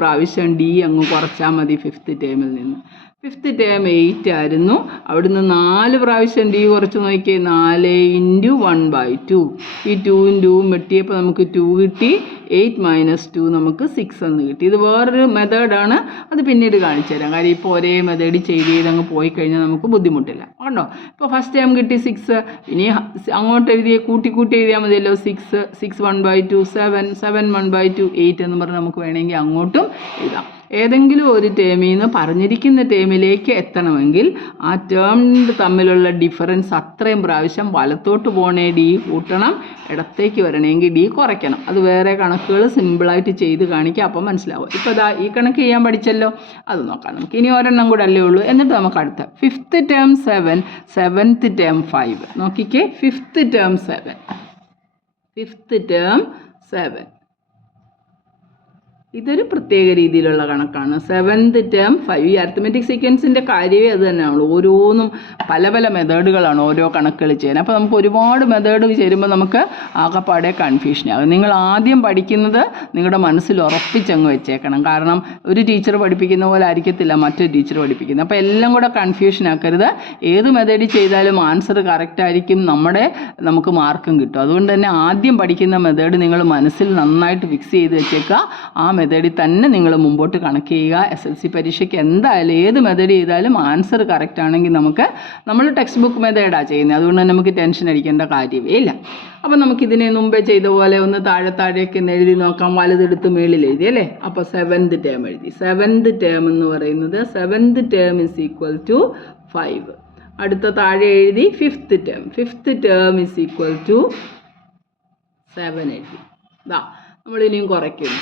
പ്രാവശ്യം ഡി അങ്ങ് കുറച്ചാൽ മതി 5th ടേമിൽ നിന്ന്. 5th ടേം 8 ആയിരുന്നു, അവിടുന്ന് 4 പ്രാവശ്യം ഡി കുറച്ച് നോക്കിയാൽ 4 × 1/2. ഈ 2ഉം 2ഉം വെട്ടിയപ്പോൾ നമുക്ക് 2 കിട്ടി. 8 - 2 നമുക്ക് 6 എന്ന് കിട്ടി. ഇത് വേറൊരു മെത്തേഡാണ്, അത് പിന്നീട് കാണിച്ചു തരാം. കാര്യം ഇപ്പോൾ ഒരേ മെത്തേഡ് ചെയ്തങ്ങ് പോയി കഴിഞ്ഞാൽ നമുക്ക് ബുദ്ധിമുട്ടില്ല. കണ്ടോ, ഇപ്പോൾ 1st ടേം കിട്ടി 6. ഇനി അങ്ങോട്ട് കൂട്ടി എഴുതിയാൽ മതിയല്ലോ. 6 1/2, 7 1/2, 8 എന്ന് പറഞ്ഞ് നമുക്ക് വേണമെങ്കിൽ അങ്ങോട്ടും എഴുതാം. ഏതെങ്കിലും ഒരു ടേമിൽ നിന്ന് പറഞ്ഞിരിക്കുന്ന ടേമിലേക്ക് എത്തണമെങ്കിൽ ആ ടേം തമ്മിലുള്ള ഡിഫറൻസ് അത്രയും പ്രാവശ്യം വലത്തോട്ട് പോകണേ ഡി കൂട്ടണം, ഇടത്തേക്ക് വരണമെങ്കിൽ ഡി കുറയ്ക്കണം. അത് വേറെ കണക്കുകൾ സിമ്പിളായിട്ട് ചെയ്ത് കാണിക്കാം, അപ്പം മനസ്സിലാവും. ഇപ്പോൾ ഇതാ ഈ കണക്ക് ചെയ്യാൻ പഠിച്ചല്ലോ, അത് നോക്കാം നമുക്ക്. ഇനി ഒരെണ്ണം കൂടെ അല്ലേ ഉള്ളൂ. എന്നിട്ട് നമുക്ക് അടുത്ത 5th ടേം 7, 7th ടേം 5 നോക്കിക്കേ. 5th ടേം 7, 5th ടേം 7 ഇതൊരു പ്രത്യേക രീതിയിലുള്ള കണക്കാണ്. 7th term 5. ഈ അരിത്മെറ്റിക് സീക്വൻസിൻ്റെ കാര്യമേ അത് തന്നെയാണല്ലോ. ഓരോന്നും പല മെത്തേഡുകളാണ് ഓരോ കണക്കുകൾ ചെയ്യാൻ. അപ്പോൾ നമുക്ക് ഒരുപാട് മെത്തേഡ് ചേരുമ്പോൾ നമുക്ക് ആകെപ്പാടെ കൺഫ്യൂഷനാകും. നിങ്ങൾ ആദ്യം പഠിക്കുന്നത് നിങ്ങളുടെ മനസ്സിൽ ഉറപ്പിച്ചങ്ങ് വെച്ചേക്കണം. കാരണം ഒരു ടീച്ചർ പഠിപ്പിക്കുന്ന പോലെ ആയിരിക്കത്തില്ല മറ്റൊരു ടീച്ചർ പഠിപ്പിക്കുന്നത്. അപ്പോൾ എല്ലാം കൂടെ കൺഫ്യൂഷൻ ആക്കരുത്. ഏത് മെത്തേഡ് ചെയ്താലും ആൻസർ കറക്റ്റ് ആയിരിക്കും, നമുക്ക് മാർക്കും കിട്ടും. അതുകൊണ്ട് തന്നെ ആദ്യം പഠിക്കുന്ന മെത്തേഡ് നിങ്ങൾ മനസ്സിൽ നന്നായിട്ട് ഫിക്സ് ചെയ്ത് വെച്ചേക്കുക. ആ മെത്തേഡിൽ തന്നെ നിങ്ങൾ മുമ്പോട്ട് കണക്ക് ചെയ്യുക. SLC പരീക്ഷയ്ക്ക് എന്തായാലും ഏത് മെത്തേഡ് ചെയ്താലും ആൻസർ കറക്റ്റ് ആണെങ്കിൽ നമ്മൾ ടെക്സ്റ്റ് ബുക്ക് മെത്തേഡാണ് ചെയ്യുന്നത്. അതുകൊണ്ട് തന്നെ നമുക്ക് ടെൻഷൻ അടിക്കേണ്ട കാര്യമേ ഇല്ല. അപ്പോൾ നമുക്കിതിനെ മുമ്പേ ചെയ്ത പോലെ ഒന്ന് താഴേക്ക് എഴുതി നോക്കാം. വലുതെടുത്ത് മേളിൽ എഴുതി അല്ലേ. അപ്പോൾ 7th ടേം എഴുതി. 7th ടേം എന്ന് പറയുന്നത് 7th ടേം = 5. അടുത്ത താഴെ എഴുതി 5th ടേം. 5th ടേം = 7 എഴുതി. നമ്മളിനിയും കുറയ്ക്കുന്നു.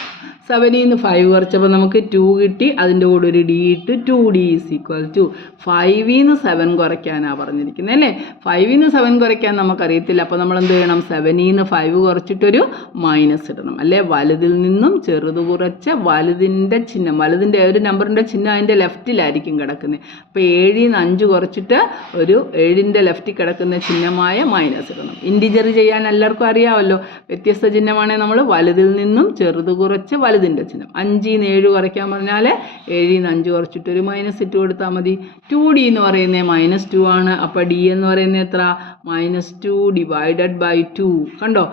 7ൽ നിന്ന് 5 കുറച്ചപ്പോൾ നമുക്ക് 2 കിട്ടി. അതിൻ്റെ കൂടെ ഒരു ഡി ഇട്ട് 2d = 5ൽ നിന്ന് 7 കുറയ്ക്കാനാണ് പറഞ്ഞിരിക്കുന്നത് അല്ലേ. 5ൽ നിന്ന് 7 കുറയ്ക്കാൻ നമുക്കറിയത്തില്ല. അപ്പോൾ നമ്മൾ എന്ത് ചെയ്യണം? 7ൽ നിന്ന് 5 കുറച്ചിട്ടൊരു മൈനസ് ഇടണം അല്ലേ. വലുതിൽ നിന്നും ചെറുത് കുറച്ച് വലുതിൻ്റെ ചിഹ്നം, വലുതിൻ്റെ ഒരു നമ്പറിൻ്റെ ചിഹ്നം അതിൻ്റെ ലെഫ്റ്റിലായിരിക്കും കിടക്കുന്നത്. അപ്പോൾ 7ൽ നിന്ന് 5 കുറച്ചിട്ട് ഒരു 7ൻ്റെ ലെഫ്റ്റിൽ കിടക്കുന്ന ചിഹ്നമായ മൈനസ് ഇടണം. ഇൻറ്റിജർ ചെയ്യാൻ എല്ലാവർക്കും അറിയാമല്ലോ. വ്യത്യസ്ത ചിഹ്നമാണെങ്കിൽ നമ്മൾ വലുതിൽ വലുതിൽ നിന്നും ചെറുത് കുറച്ച് വലുതിൻ്റെ ചിഹ്നം. 5 ൽ നിന്ന് 7 കുറയ്ക്കാൻ പറഞ്ഞാൽ 7 ൽ നിന്ന് 5 കുറച്ചിട്ട് ഒരു മൈനസ് ഇട്ട് കൊടുത്താൽ മതി. 2D എന്ന് പറയുന്നത് -2 ആണ്. അപ്പോൾ D എന്ന് പറയുന്നത് എത്ര? -2 ഡിവൈഡഡ് ബൈ 2. കണ്ടോ,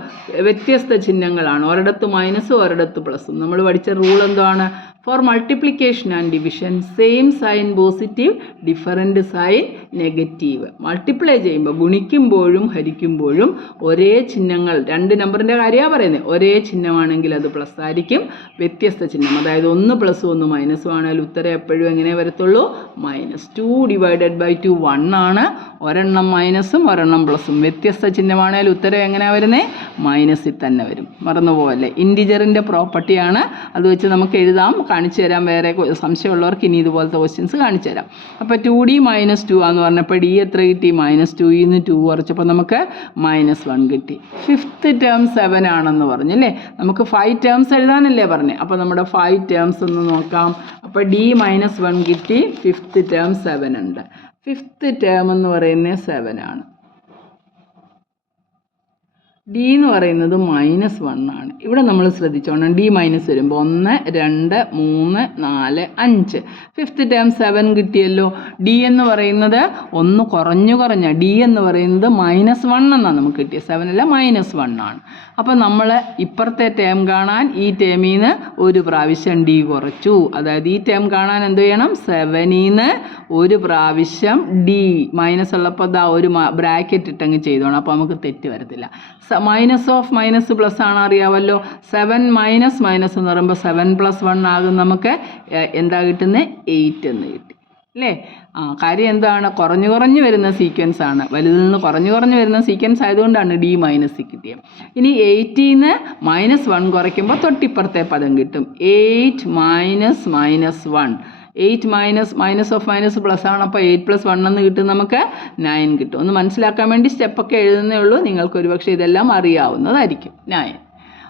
വ്യത്യസ്ത ചിഹ്നങ്ങളാണ്, ഒരിടത്ത് മൈനസും ഒരിടത്ത് പ്ലസും. നമ്മൾ പഠിച്ച റൂൾ എന്താണ്? For multiplication and division same sign positive, different sign negative. Multiply ചെയ്യുമ്പോൾ, ഗുണിക്കുമ്പോഴും ഹരിക്കുമ്പോഴും ഒരേ ചിഹ്നങ്ങൾ, 2 നമ്പറിൻ്റെ കാര്യമാണ് പറയുന്നത്, ഒരേ ചിഹ്നമാണെങ്കിൽ അത് പ്ലസ് ആയിരിക്കും. വ്യത്യസ്ത ചിഹ്നം, അതായത് 1 പ്ലസും 1 മൈനസും ആണെങ്കിൽ ഉത്തരം എപ്പോഴും എങ്ങനെ വരത്തുള്ളൂ? -2 ഡിവൈഡഡ് ബൈ 2 1 ആണ്. ഒരെണ്ണം മൈനസും ഒരെണ്ണം പ്ലസും. വ്യത്യസ്ത ചിഹ്നമാണെങ്കിൽ ഉത്തരം എങ്ങനെയാണ് വരുന്നത്? മൈനസിൽ തന്നെ വരും. മറന്നുപോകല്ലേ, ഇൻറ്റിജറിൻ്റെ പ്രോപ്പർട്ടിയാണ്. അത് വെച്ച് നമുക്ക് എഴുതാം, കാണിച്ചു തരാം. വേറെ സംശയമുള്ളവർക്ക് ഇനി ഇതുപോലത്തെ ക്വസ്റ്റ്യൻസ് കാണിച്ചു തരാം. അപ്പോൾ 2D -2 ആന്ന് പറഞ്ഞപ്പോൾ D എത്ര കിട്ടി? -2 ൽ നിന്ന് 2 കുറച്ചപ്പോൾ നമുക്ക് -1 കിട്ടി. 5th ടേം 7 ആണെന്ന് പറഞ്ഞു അല്ലേ? നമുക്ക് 5 ടേംസ് എഴുതാനല്ലേ പറഞ്ഞത്? അപ്പോൾ നമ്മുടെ 5 ടേംസ് ഒന്ന് നോക്കാം. അപ്പോൾ D -1 കിട്ടി. 5th ടേം 7 ഉണ്ട്. 5th ടേം എന്ന് പറയുന്നത് 7 ആണ്. D എന്ന് പറയുന്നത് -1 ആണ്. ഇവിടെ നമ്മൾ ശ്രദ്ധിച്ചോണം, D മൈനസ് വരുമ്പോൾ 1 2 3 4 5. 5th ടേം 7 കിട്ടിയല്ലോ. D എന്ന് പറയുന്നത് ഒന്ന് കുറഞ്ഞ D എന്ന് പറയുന്നത് -1 എന്നാണ് നമുക്ക് കിട്ടിയത്. 7 അല്ല, -1 ആണ്. അപ്പോൾ നമ്മൾ ഇപ്പുറത്തെ ടേം കാണാൻ ഈ ടേമിൽ നിന്ന് ഒരു പ്രാവശ്യം D കുറച്ചു. അതായത് ഈ ടേം കാണാൻ എന്ത് ചെയ്യണം? 7ൽ നിന്ന് ഒരു പ്രാവശ്യം D മൈനസ് ഉള്ളപ്പോൾ അതാ ഒരു ബ്രാക്കറ്റ് ഇട്ടങ്ങ് ചെയ്തോണം. അപ്പോൾ നമുക്ക് തെറ്റ് വരത്തില്ല. മൈനസ് ഓഫ് മൈനസ് പ്ലസ് ആണ്, അറിയാമല്ലോ. 7 മൈനസ് മൈനസ് എന്ന് പറയുമ്പോൾ 7 + 1 ആകും. നമുക്ക് എന്താ കിട്ടുന്നത്? 8 എന്ന് കിട്ടി അല്ലേ? കാര്യം എന്താണ്? കുറഞ്ഞു വരുന്ന സീക്വൻസ് ആണ്. വലുതിൽ നിന്ന് കുറഞ്ഞു വരുന്ന സീക്വൻസ് ആയതുകൊണ്ടാണ് D മൈനസ് കിട്ടിയത്. ഇനി 8ൽ നിന്ന് -1 കുറയ്ക്കുമ്പോൾ തൊട്ടിപ്പുറത്തെ പദം കിട്ടും. 8 - -1. 8 മൈനസ് ഓഫ് മൈനസ് പ്ലസ് ആണ്. അപ്പോൾ 8 + 1 എന്ന് കിട്ടും, നമുക്ക് 9 കിട്ടും. ഒന്ന് മനസ്സിലാക്കാൻ വേണ്ടി സ്റ്റെപ്പൊക്കെ എഴുതുന്നേ ഉള്ളൂ. നിങ്ങൾക്ക് ഒരുപക്ഷെ ഇതെല്ലാം അറിയാവുന്നതായിരിക്കും. 9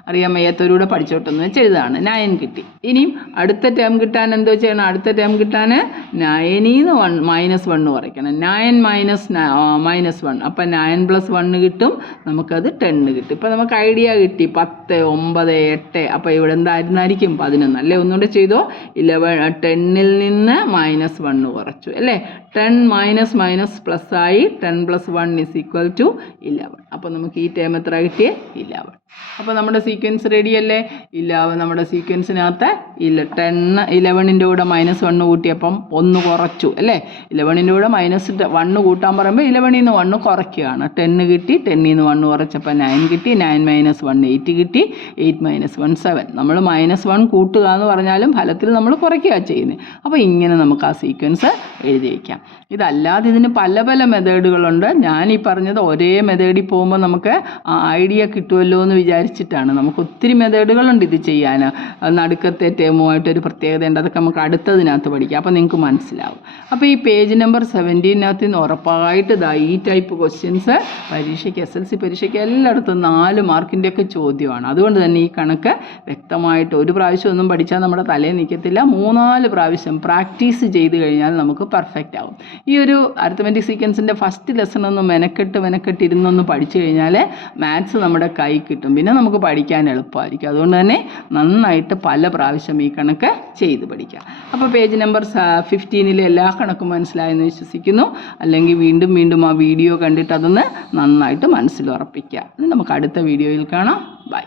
അറിയാൻ വയ്യാത്തവരൂടെ പഠിച്ചോട്ടെന്ന് വെച്ച് എഴുതാണ്. 9 കിട്ടി. ഇനിയും അടുത്ത ടേം കിട്ടാൻ എന്തോ ചെയ്യണം? അടുത്ത ടേം കിട്ടാൻ 9ൽ നിന്ന് -1 കുറയ്ക്കണം. 9 -1. അപ്പം 9 + 1 കിട്ടും, നമുക്കത് 10 കിട്ടും. ഇപ്പം നമുക്ക് ഐഡിയ കിട്ടി. 10 9 8. അപ്പോൾ ഇവിടെ എന്തായിരുന്നായിരിക്കും? 11 അല്ലേ? ഒന്നുകൂടെ ചെയ്തോ. 10ൽ നിന്ന് -1 കുറച്ചു അല്ലേ? 10 മൈനസ് പ്ലസ് ആയി. 10 + 1 = 11. അപ്പോൾ നമുക്ക് ഈ ടേം എത്ര കിട്ടിയേ? 11. അപ്പോൾ നമ്മുടെ സീക്വൻസ് റെഡി അല്ലേ? 11 നമ്മുടെ സീക്വൻസിനകത്ത് 11ൻ്റെ കൂടെ -1 കൂട്ടിയപ്പം 1 കുറച്ചു അല്ലേ? 11ൻ്റെ കൂടെ -1 കൂട്ടാൻ പറയുമ്പോൾ 11ൽ നിന്ന് 1 കുറയ്ക്കുകയാണ്. 10 കിട്ടി. 10ൽ നിന്ന് 1 കുറച്ചപ്പോൾ 9 കിട്ടി. 9 - 1 8 കിട്ടി. 8 - 1 7. നമ്മൾ -1 കൂട്ടുക എന്ന് പറഞ്ഞാലും ഫലത്തിൽ നമ്മൾ കുറയ്ക്കുക ചെയ്യുന്നത്. അപ്പോൾ ഇങ്ങനെ നമുക്ക് ആ സീക്വൻസ് എഴുതി വയ്ക്കാം. ഇതല്ലാതെ ഇതിന് പല മെത്തേഡുകളുണ്ട്. ഞാൻ ഈ പറഞ്ഞത് ഒരേ മെത്തേഡിൽ പോകുമ്പോൾ നമുക്ക് ഐഡിയ കിട്ടുമല്ലോ എന്ന് വിചാരിച്ചിട്ടാണ്. നമുക്ക് ഒത്തിരി മെത്തേഡുകളുണ്ട് ഇത് ചെയ്യാൻ. നടുക്കത്തെ ടേമുമായിട്ടൊരു പ്രത്യേകത ഉണ്ട്. അതൊക്കെ നമുക്ക് അടുത്തതിനകത്ത് പഠിക്കാം. അപ്പോൾ നിങ്ങൾക്ക് മനസ്സിലാവും. അപ്പോൾ ഈ പേജ് നമ്പർ 17 നിന്ന് ഉറപ്പായിട്ട് ഈ ടൈപ്പ് ക്വസ്റ്റ്യൻസ് പരീക്ഷയ്ക്ക്, SLC പരീക്ഷയ്ക്ക് എല്ലായിടത്തും 4 മാർക്കിൻ്റെയൊക്കെ ചോദ്യമാണ്. അതുകൊണ്ട് തന്നെ ഈ കണക്ക് വ്യക്തമായിട്ട് ഒരു പ്രാവശ്യം ഒന്നും പഠിച്ചാൽ നമ്മുടെ തലയിൽ നിൽക്കത്തില്ല. 3-4 പ്രാവശ്യം പ്രാക്ടീസ് ചെയ്ത് കഴിഞ്ഞാൽ നമുക്ക് പെർഫെക്റ്റ് ആവും. ഈ ഒരു അരിത്മെറ്റിക് സീക്വൻസിൻ്റെ ഫസ്റ്റ് ലെസൺ ഒന്ന് മെനക്കെട്ട് ഇരുന്നൊന്ന് പഠിച്ചു കഴിഞ്ഞാൽ മാത്സ് നമ്മുടെ കൈ കിട്ടും. പിന്നെ നമുക്ക് പഠിക്കാൻ എളുപ്പമായിരിക്കും. അതുകൊണ്ട് തന്നെ നന്നായിട്ട് പല പ്രാവശ്യം ഈ കണക്ക് ചെയ്ത് പഠിക്കാം. അപ്പോൾ പേജ് നമ്പർ 15 എല്ലാ കണക്കും മനസ്സിലായെന്ന് വിശ്വസിക്കുന്നു. അല്ലെങ്കിൽ വീണ്ടും ആ വീഡിയോ കണ്ടിട്ട് അതൊന്ന് നന്നായിട്ട് മനസ്സിലുറപ്പിക്കുക. നമുക്ക് അടുത്ത വീഡിയോയിൽ കാണാം. ബൈ.